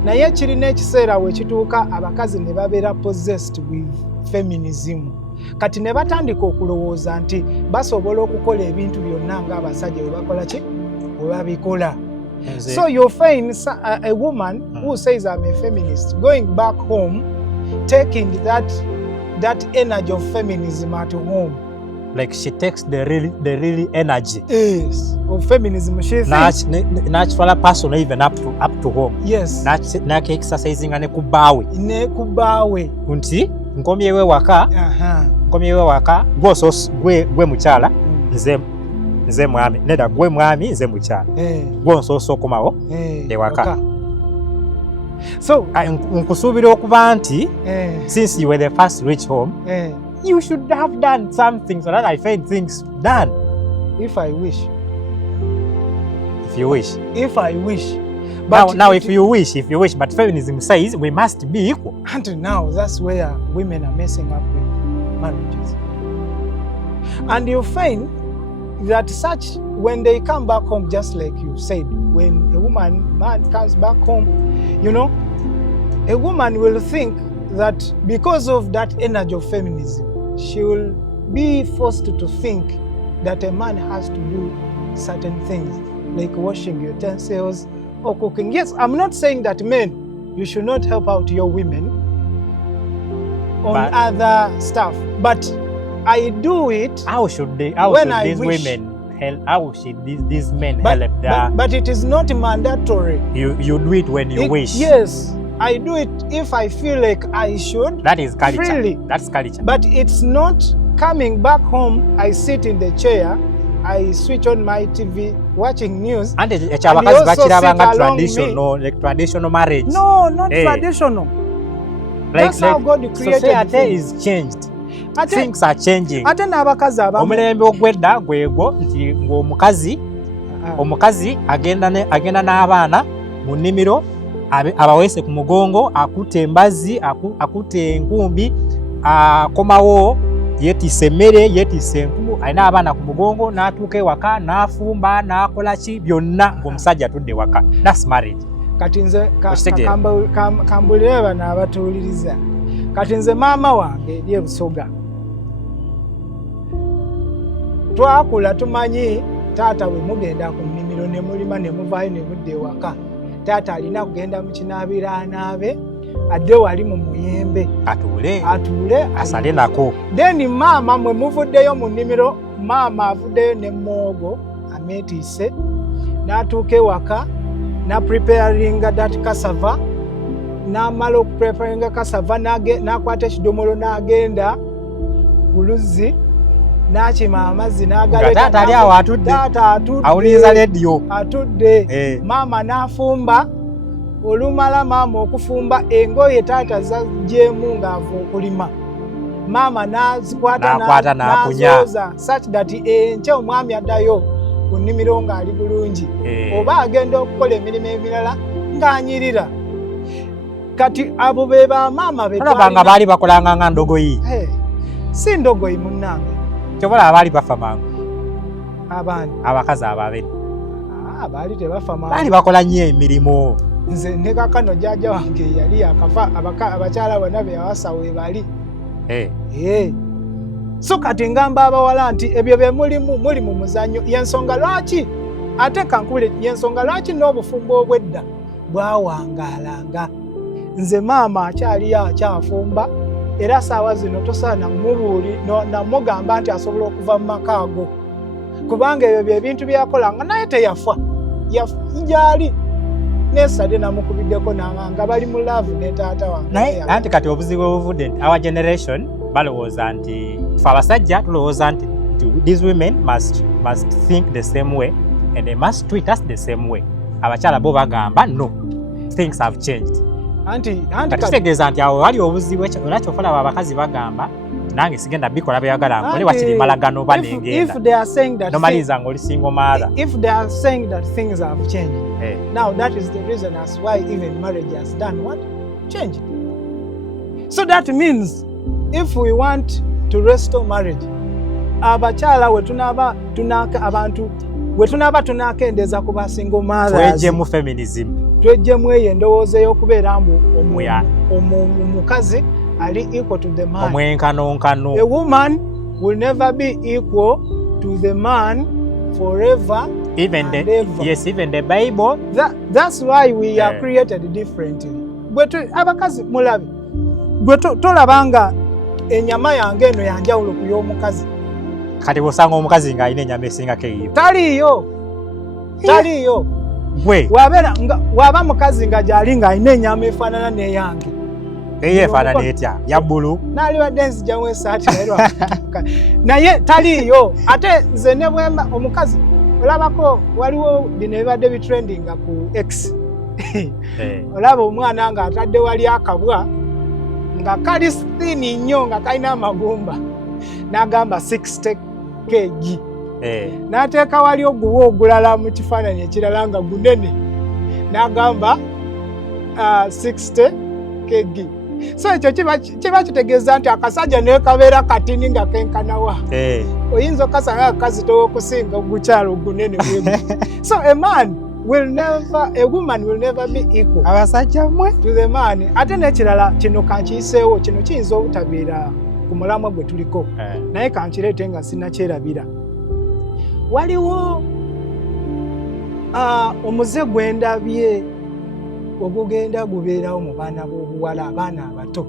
Naye kirina ekiseera we kituuka abakazi ne babeera possessed with feminism. Kati ne batandika okulowooza nti basobola okukola ebintu byonna ng'abasajja bwe bakola ki? Bwe babikola. So you'll find a woman who says I'm a feminist going back home, taking that energy of feminism at home. Like she takes the really energy. Yes, of feminism. She thinks natural person even up to home. Yes. Na exercising ane kubawe. Ne kubawe. Unti nkomyewe waka. Nkomyewe waka. Gwe muchala. Nze mwami. Neda gwe mwami nze muchala. Gwe nsoso komawo. Waka. So nkusubira okuba nti since you were the first to reach home. You should have done something so that I find things done. If I wish. If you wish. If I wish. But now if you wish, but feminism says we must be equal. Until now, that's where women are messing up with marriages. And you find that when they come back home, just like you said, when man comes back home, a woman will think that because of that energy of feminism, she will be forced to think that a man has to do certain things, like washing utensils or cooking. Yes, I'm not saying that men, you should not help out your women on other stuff, but I do it. How should these men help that? But it is not mandatory. You do it when you wish. Yes. I do it if I feel like I should. That is culture. Freely. That's culture. But it's not coming back home, I sit in the chair, I switch on my TV, watching news. And you also sit along me. Like traditional marriage. No, not traditional. That's how God created society is changed. Things are changing. Omulembe ogwedda gwego nti omukazi agenda n'abaana mu nnimiro abawese ku mugongo, akutte embazi, akutte enkumbi, akomawo yetise emmere, yetise enkumu, alina abaana ku mugongo, n'atuuka ewaka, n'afumba, n'akola ki byonna ng'omusajja atudde waka. That's marriage. Kati nze kambulire bano abatuwuliriza. Kati nze maama wange eri e Busoga. Twakula tumanyi taata bwe mugenda ku nnimiro ne mulima ne muvaayo ne mudda ewaka. Taata alina kugenda mu kinaabiro anaabe, adde wali mu muyembe atuule asale nako. Then maama mwe muvuddeyo mu nnimiro, maama avuddeyo ne mmoogo ameetiise n'atuuka ewaka na preparinga that cassava, n'amala okupreparinga cassava n'akwata ekidomolo n'agenda ku luzzi n'akima amazzi n'agaleeta. Taata ali awo atudde, awuliriza leediyo atudde. Maama n'afumba. Olumala maama okufumba engoye taata zagyemu ng'ava okulima, maama n'azikwata n'azooza such that enkya omwami addayo ku nnimiro ng'ali bulungi, oba agenda okukola emirimu emirala ng'anyirira. Kati abo be bamaama nga baali bakolanga nga ndogoyi. Si ndogoyi munnange, kyobola abaali bafa mangu. Abaani? Abakazi ababiri baali tebafa mangu, baali bakola nnyo emirimu. Nze ne kakano jjajja wange yali akafa, abakyala bonna be yawasa we bali. So kati ngamba abawala nti ebyo bye muli mu muzannyo, y'ensonga lwaki ate kankule, y'ensonga lwaki n'obufumbo obw'edda bwawangaalanga. Nze maama akyali akyafumba, era saawa zino tosaana namugamba nti asobola okuva mu maka ago, kubanga ebyo byebintu byakolanga, naye teyafa, gyali nesade namukubiddeko nga bali mu love ne taata wange. Naye anti kati obuzibu obuvudde, our generation balowooza nti fe abasajja tulowooza nti these women must think the same way and they must treat us the same way. Abakyala bo bagamba no, things have changed. Kati kitegeeza nti awo wali obuzibu, olwaki ofulaba abakazi bagamba nange sigenda bikola byagala nkole wakiri malagano oba nengenda nomaliza ng'oli single mother. If they are saying that things have changed, now that is the reason as why even marriage has done what? Changed. So that means if we want to restore marriage, abakyala abantu wetunaba tunakendeza kuba single mothers, twejjemu feminism, twejjemu eyo endowooza y'okubeera mbu omukazi ali equal to the man. Omwenkanonkano. A woman will never be equal to the man forever. Even the Bible. That's why we are created differently. Abakazi mulabe, gwe tolabanga ennyama yange eno yanjawulo ku y'omukazi. Kati bw'osanga omukazi ng'alina ennyama esingako eyiyo. Taliyo. Waba mukazi nga gy'ali ng'alina ennyama efaanana n'eyange. Efaanana etya? Ya bbulu? Naalibadde nzijamu esaati naye taliyo. Ate nze ne bwemba omukazi olabako waliwo bino ebibadde bitrendinga ku X. Olaba omwana ng'atadde wali akabwa nga kali sitini nnyo nga kalina amagumba, n'agamba 60 kg. N'ateeka wali oguwa ogulala mu kifaananyi ekirala nga gunene, n'agamba 60 kg. So ekyo kiba kitegeeza nti akasajja naye kabeera katini nga kenkanawa. Oyinza okasanga akakazi towokusinga ogukyalo ogunene bwemu. So a woman will never be equal abasajja mmwe to the man. Ate n'ekirala kino kankiyiseewo, kino kiyinza obutabeera ku mulamwa gwe tuliko, naye kankireete nga sinnakyerabira. Waliwo omuze gwe ndabye ogugenda gubeerawo mu baana b'obuwala, abaana abato.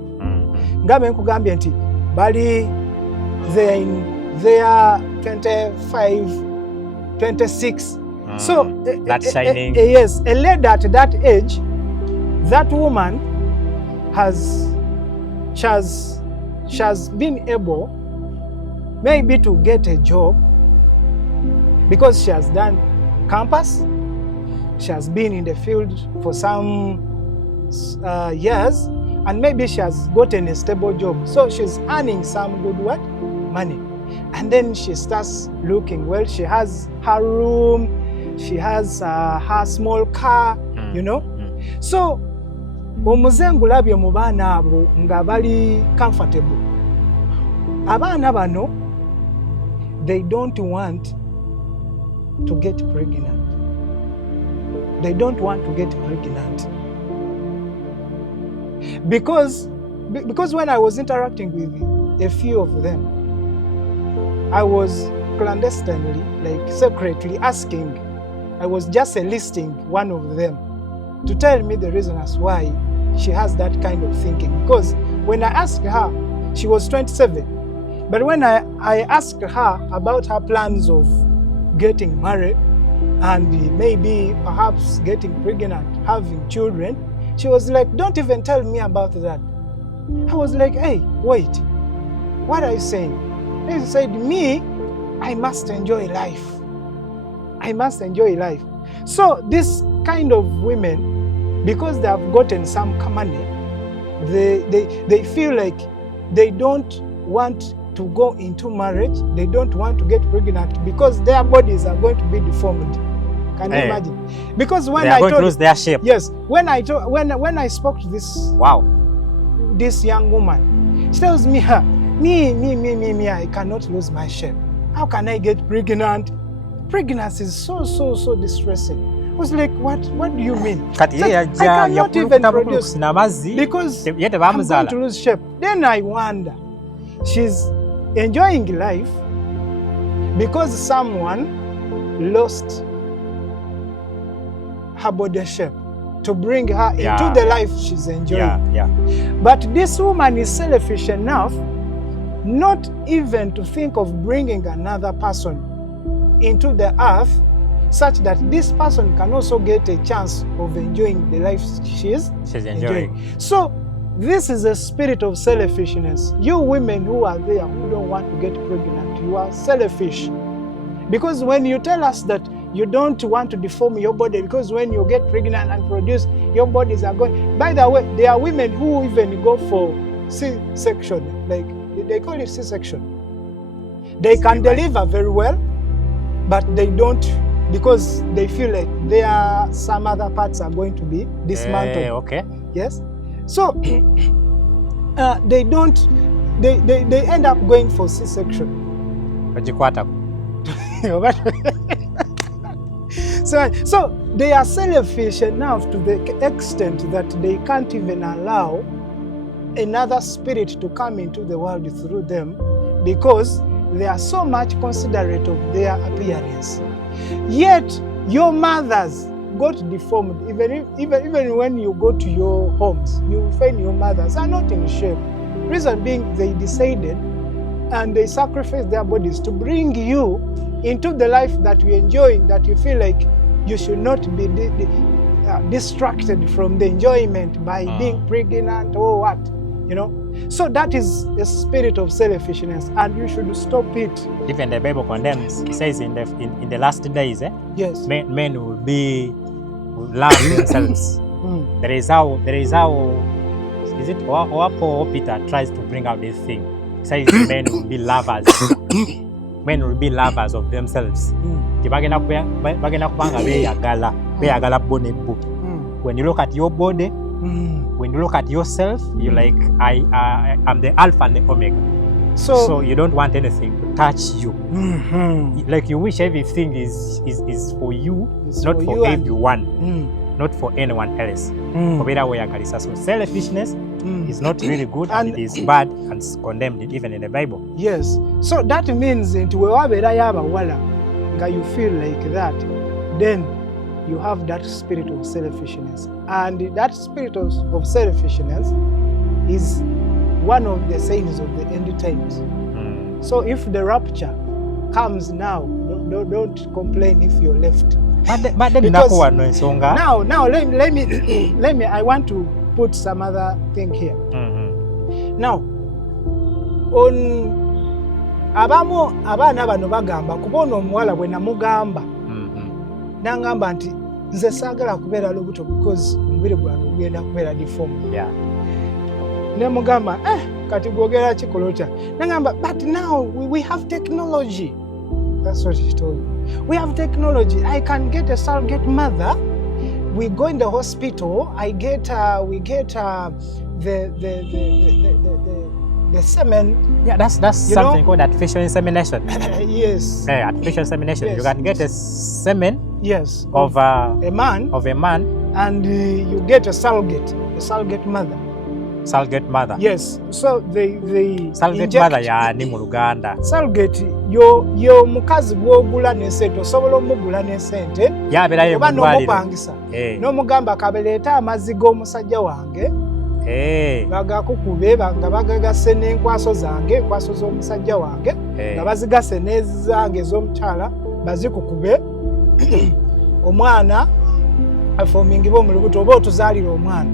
Nga bwe nkugambye nti bali their 25, 26. So that's shining. Yes, a lady at that age, that woman she has been able maybe to get a job because she has done campus. She has been in the field for some years, and maybe she has gotten a stable job. So she's earning some good money. And then she starts looking well. She has her room, she has her small car, you know. So omuze ngulabye mu baana abo nga bali comfortable. Abaana bano, they don't want to get pregnant. They don't want to get pregnant because when I was interacting with a few of them, I was clandestinely, like secretly asking. I was just enlisting one of them to tell me the reason as why she has that kind of thinking. Because when I asked her, she was 27. But when I asked her about her plans of getting married and maybe perhaps getting pregnant, having children, she was like, don't even tell me about that. I was like, hey, wait, what are you saying? She said, me, I must enjoy life. I must enjoy life. So this kind of women, because they have gotten some money, they feel like they don't want to go into marriage, they don't want to get pregnant because their bodies are going to be deformed. Can you imagine? Because when they are going to lose their shape. Yes, when I spoke to this young woman, she tells me, me, I cannot lose my shape. How can I get pregnant? Pregnancy is so distressing. I was like, what do you mean? I cannot even produce because I'm going to lose shape. Then I wonder, she's enjoying life because someone lost her body shape to bring her into the life she's enjoying. But this woman is selfish enough not even to think of bringing another person into the earth such that this person can also get a chance of enjoying the life she's enjoying. So this is a spirit of selfishness. You women who are there who don't want to get pregnant, you are selfish. Because when you tell us that you don't want to deform your body because when you get pregnant and produce, your bodies are going. By the way, there are women who even go for C-section, like they call it C-section. They can deliver very well, but they don't because they feel like some other parts are going to be dismantled. Okay. Yes. So they end up going for C-section. So they are selfish enough to the extent that they can't even allow another spirit to come into the world through them because they are so much considerate of their appearance. Yet your mothers got deformed. Even when you go to your homes, you find your mothers are not in shape. Reason being, they decided and they sacrificed their bodies to bring you into the life that you're enjoying, that you feel like you should not be distracted from the enjoyment by being pregnant or what, you know. So that is a spirit of selfishness, and you should stop it. Even the Bible condemns. It says in the last days, yes, men will love themselves. There is how is it or Paul Peter tries to bring out this thing. It says men will be lovers. Men will be lovers of themselves. When you look at your body, when you look at yourself, you're like, I'm the Alpha and the Omega. So you don't want anything to touch you. Like you wish everything is for you, not for everyone, not for anyone else. So selfishness is not really good, and it is bad and condemned even in the Bible. Yes. So that means you feel like that, then you have that spirit of selfishness. And that spirit of selfishness is one of the signs of the end times. So if the rapture comes now, don't complain if you're left. Now let me I want to put some other thing here. Now on abana bano bagamba kubona omuwala bwe namugamba nangamba nti nze saagala kubeera lubuto because omubiri gwange gugenda kubeera deformed. Ne mugamba kati gwogera kikola otya? Nangamba but now we have technology. That's what she told me. We have technology. I can get a surrogate mother. We go in the hospital. We get the semen. Yeah, that's something called artificial insemination. Yes. Artificial insemination. Yes. You can get a semen. Yes. Of a man. And you get a surrogate mother. Surrogate mother. Yes. So they surrogate mother ya ni mu Uganda. Surrogate yo mukazi gwogula n'esente osobola omugula n'esente. Yabeera ye mugwaliro. N'omupangisa. N'omugamba kabeleeta amazzi g'omusajja wange bagakukube nga bagagase n'enkwaso zange, enkwaso z'omusajja wange nga bazigase n'ezange ez'omukyala bazikukube omwana afomingibwe mu lubuto oba otuzaalira omwana.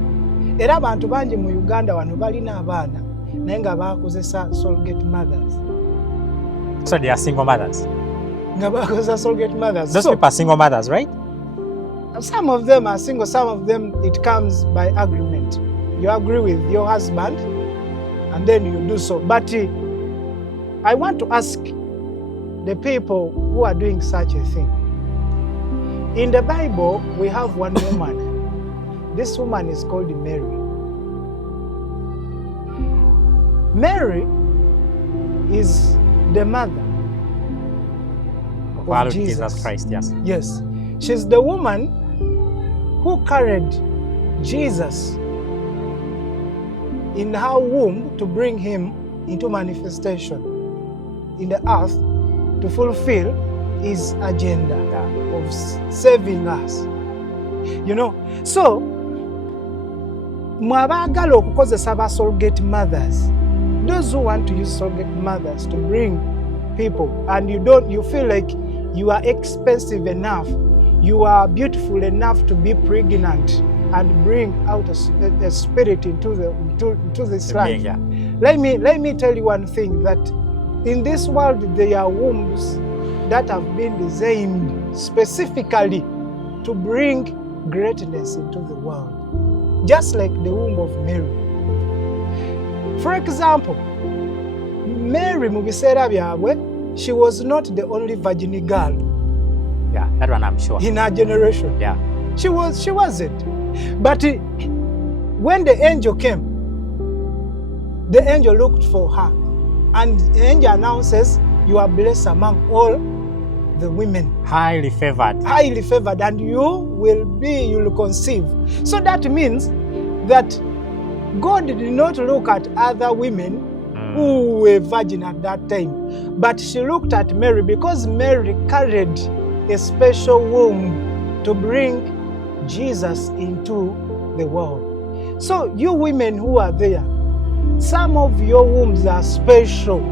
Era abantu bangi mu Uganda wano balina abaana naye nga bakozesa surrogate mothers. So they are single mothers. Nga bakozesa surrogate mothers. Those people are single mothers, right? Some of them are single, some of them it comes by agreement. You agree with your husband and then you do so. But I want to ask the people who are doing such a thing. In the Bible, we have one woman. This woman is called Mary. Mary is the mother of Jesus Christ, yes. Yes. She's the woman who carried Jesus in her womb to bring him into manifestation in the earth to fulfill his agenda of saving us. You know, so mwabagala okukozesa ba surrogate mothers, those who want to use surrogate mothers to bring people, and you feel like you are expensive enough, you are beautiful enough to be pregnant and bring out a spirit into this life. Yeah. Let me tell you one thing, that in this world there are wombs that have been designed specifically to bring greatness into the world, just like the womb of Mary. For example, Mary mu biseera byabwe, she was not the only virgin girl. Yeah, that one I'm sure. In her generation. Yeah. She wasn't. But when the angel came, the angel looked for her, and the angel announces, "You are blessed among all the women." Highly favored. Highly favored, and you will conceive. So that means that God did not look at other women who were virgin at that time, but she looked at Mary, because Mary carried a special womb to bring Jesus into the world. So you women who are there, some of your wombs are special,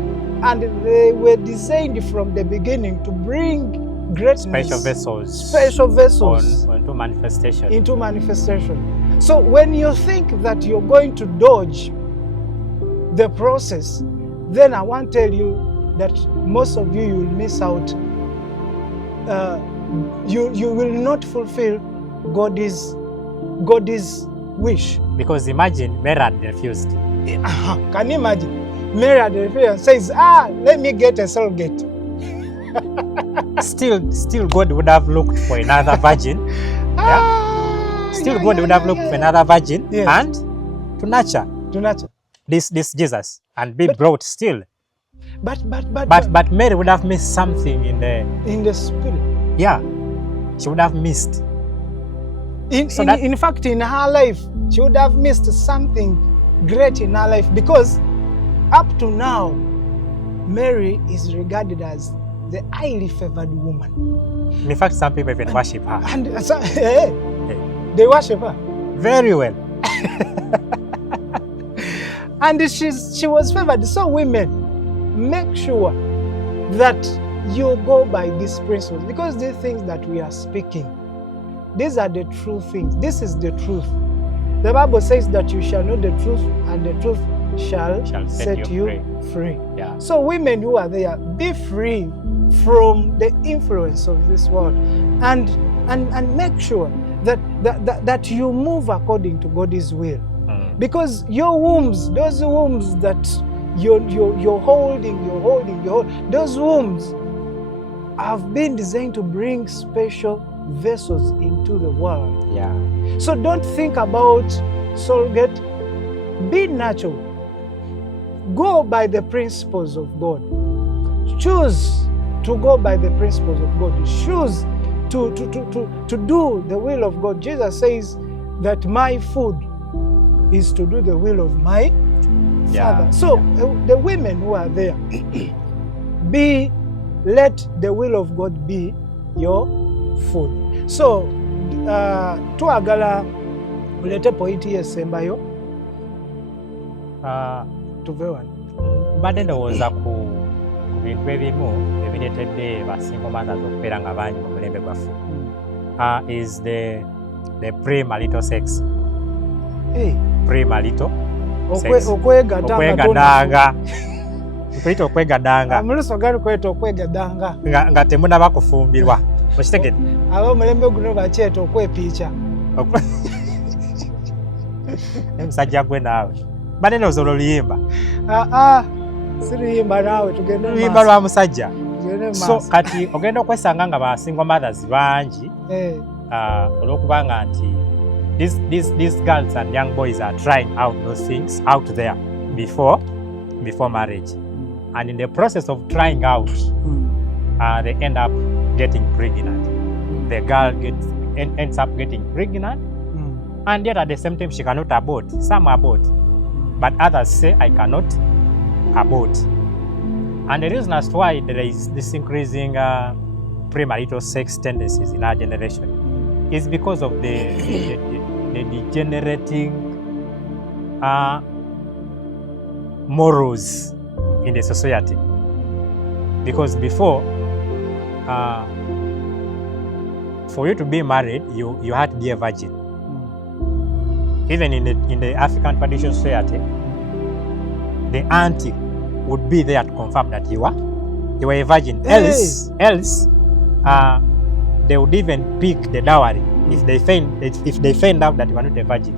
and they were designed from the beginning to bring greatness. Special vessels. Into manifestation. Into manifestation. So when you think that you're going to dodge the process, then I want to tell you that most of you will miss out. You will not fulfill God's wish. Because imagine Mary had refused. Can you imagine? Mary had refused and says, let me get a surrogate. Still God would have looked for another virgin. God would have looked for another virgin, yes, and to nurture this Jesus and be brought still. But Mary would have missed something in the spirit. Yeah, she would have missed. In fact, in her life, she would have missed something great in her life, because up to now, Mary is regarded as the highly favored woman. In fact, some people even worship her. And they worship her very well. And she was favored. So women, make sure that you go by these principles, because these things that we are speaking, these are the true things. This is the truth. The Bible says that you shall know the truth, and the truth shall set you free. Yeah. So women who are there, be free from the influence of this world, and make sure that you move according to God's will. Because your wombs, those wombs that you're holding, those wombs have been designed to bring special vessels into the world. Yeah. So don't think about surrogate. Be natural. Go by the principles of God. Choose to go by the principles of God. Choose to do the will of God. Jesus says that my food is to do the will of my Father. So the women who are there, let the will of God be your food. So twagala ulete pointi yesembayo tuve wano. Mbadde ndowooza ku bintu ebimu ebireetedde ba single mothers okubeera nga bangi mu mulembe gwaffe. Is the pre-marital sex. Pre-marital sex. Okwegadanga. Kwita okwegadanga. Amuluso gali kweta okwegadanga. Nga temunaba kufumbirwa. Okitegedde? Abo mulembe guno bakyeta okwepiica. Musajja gwe naawe. Mbadde ndowooza oluyimba. Siruyimba naawe tugende maaso. Luyimba lwa musajja. So kati ogenda okwesanga nga ba single mothers bangi olw'okubanga nti these girls and young boys are trying out those things out there before marriage, and in the process of trying out they end up getting pregnant. The girl ends up getting pregnant, and yet at the same time she cannot abort. Some abort, but others say I cannot abort. And the reason as to why there is this increasing premarital sex tendencies in our generation is because of the degenerating morals in the society. Because before, for you to be married, you had to be a virgin. Even in the African traditional society, the auntie would be there to confirm that you were a virgin. Else, they would even pick the dowry. If they find out that you are not a virgin,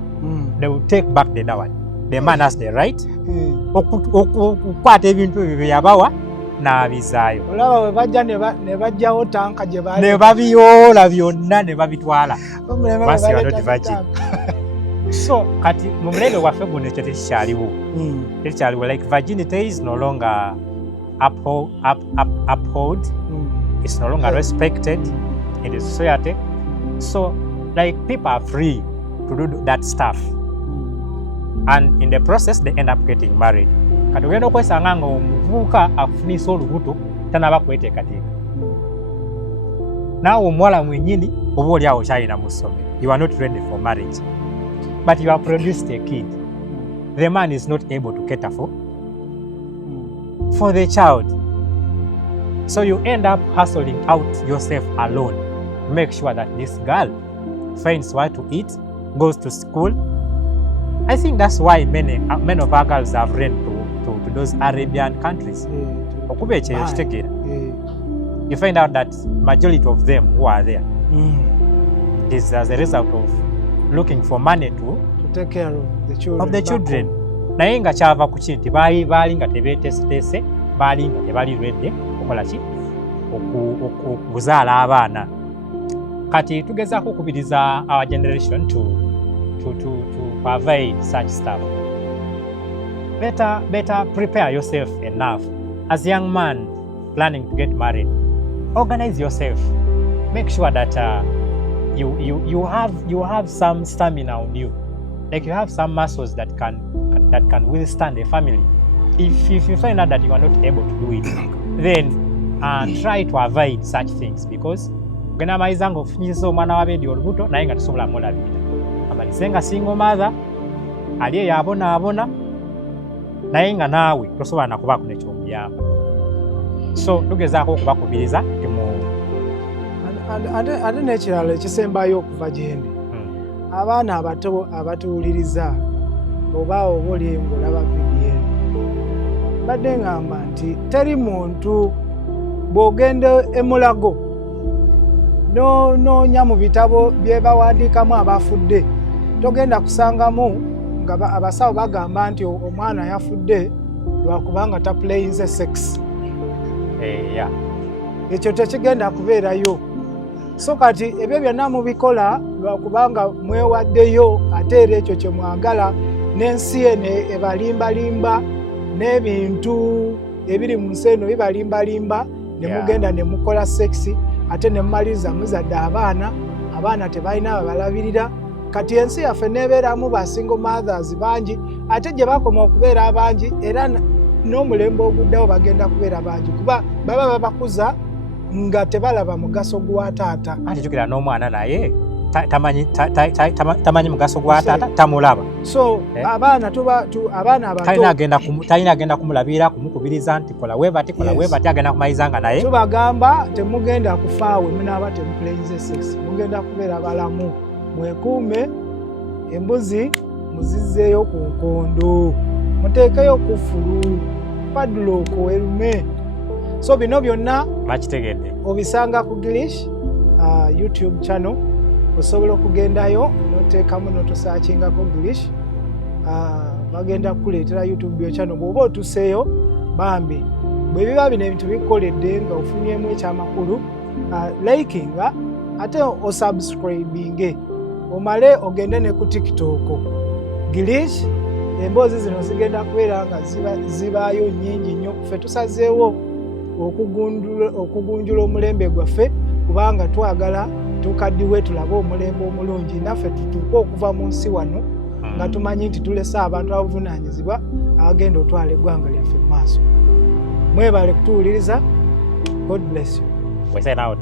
they will take back the dowry. The man has the right. Okukwata ebintu ebyo bye yabawa n'abizaayo. Olaba we bajja ne bajjawo tanka gye baali. Ne babiyoola byonna ne babitwala. Once you are not virgin. So kati mu mulembe gwaffe guno ekyo tekikyaliwo. Tekikyaliwo, like virginity is no longer upheld. It's no longer respected in the society. So like people are free to do that stuff. And in the process they end up getting married. Kati ogenda okwesanga nga omuvubuka afunisa olubuto tanaba kweteekateeka. Naawe omuwala mwennyini oba oli awo kyalina mu ssomero. You are not ready for marriage. But you have produced a kid. The man is not able to cater for the child. So you end up hustling out yourself alone to make sure that this girl finds what to eat, goes to school. I think that's why many of our girls have run to those Arabian countries. You find out that majority of them who are there is as a result of looking for money to take care of the children. Naye nga kyava ku kinti baali nga tebeeteeseteese, baali nga tebali lwedde okukola ki okuzaala abaana. Kati tugezaako okukubiriza our generation to avoid such stuff. Better prepare yourself enough. As a young man planning to get married, organize yourself. Make sure that you have some stamina on you, like you have some muscles that can withstand a family. If you find out that you are not able to do it, then try to avoid such things, because gena maizango ofunyisa omwana w'abendi olubuto naye nga tosobola mulabirira. Amalize nga single mother ali eyo abona naye nga naawe tosobola nakubaako nekyomuyamba. So tugezaako okubakubiriza ate n'ekirala ekisembayo okuva gyendi, abaana abato abatuwuliriza oba oli ng'olaba vidiyo badde ngamba nti teri muntu bw'ogenda emulago noonya mu bitabo bye bawandiikamu abafudde, togenda kusangamu nga abasawo bagamba nti omwana yafudde lwakubanga tapuleyinze sex. Ekyo tekigenda kubeerayo. So kati ebyo byonna mubikola lwakubanga mwewaddeyo, ate era ekyo kye mwagala, n'ensi eno ebalimbalimba, n'ebintu ebiri mu nsi eno bibalimbalimba, ne mugenda ne mukola sexi, ate ne mumaliriza muzadde abaana tebalina babalabirira. Kati ensi yaffe nebeeramu ba single mothers bangi, ate gye bakoma okubeera abangi era n'omulembe oguddawo bagenda kubeera bangi, kuba baba babakuza nga tebalaba mugaso gwa taata. Ate jukira n'omwana naye tamanyi mugaso gwa taata tamulaba. So abaana talina agenda kumulabira kumukubiriza nti kola webati kola webati agenda kumayizanga naye. Tubagamba temugenda kufaawe munaaba temupulayinze sex, mugenda kubeera balamu, mwekuume, embuzi muzizzeeyo ku nkondo, muteekeyo kufulu, padlock erume. So bino byonna bakitegedde obisanga ku Gilish YouTube channel, osobola okugendayo noteekamu notusaakingako Gilish. Bagenda kukuleetera YouTube channel bw'oba otuseeyo bambi bwe biba bino ebintu bikoledde nga ofunyemu ekyamakulu, likinga ate osubscribinge, omale ogende ne ku TikTok Gilish. Emboozi zino zigenda kubeera nga zibaayo nnyingi nnyo. Ffe tusazeewo okugunjula omulembe gwaffe kubanga twagala tukaddiwe tulabe omulembe omulungi, naffe tutuuke okuva mu nsi wano nga tumanyi nti tulese abantu abavunaanyizibwa abagenda otwala eggwanga lyaffe mu maaso. Mwebale kutuwuliriza. God bless you. We sign out.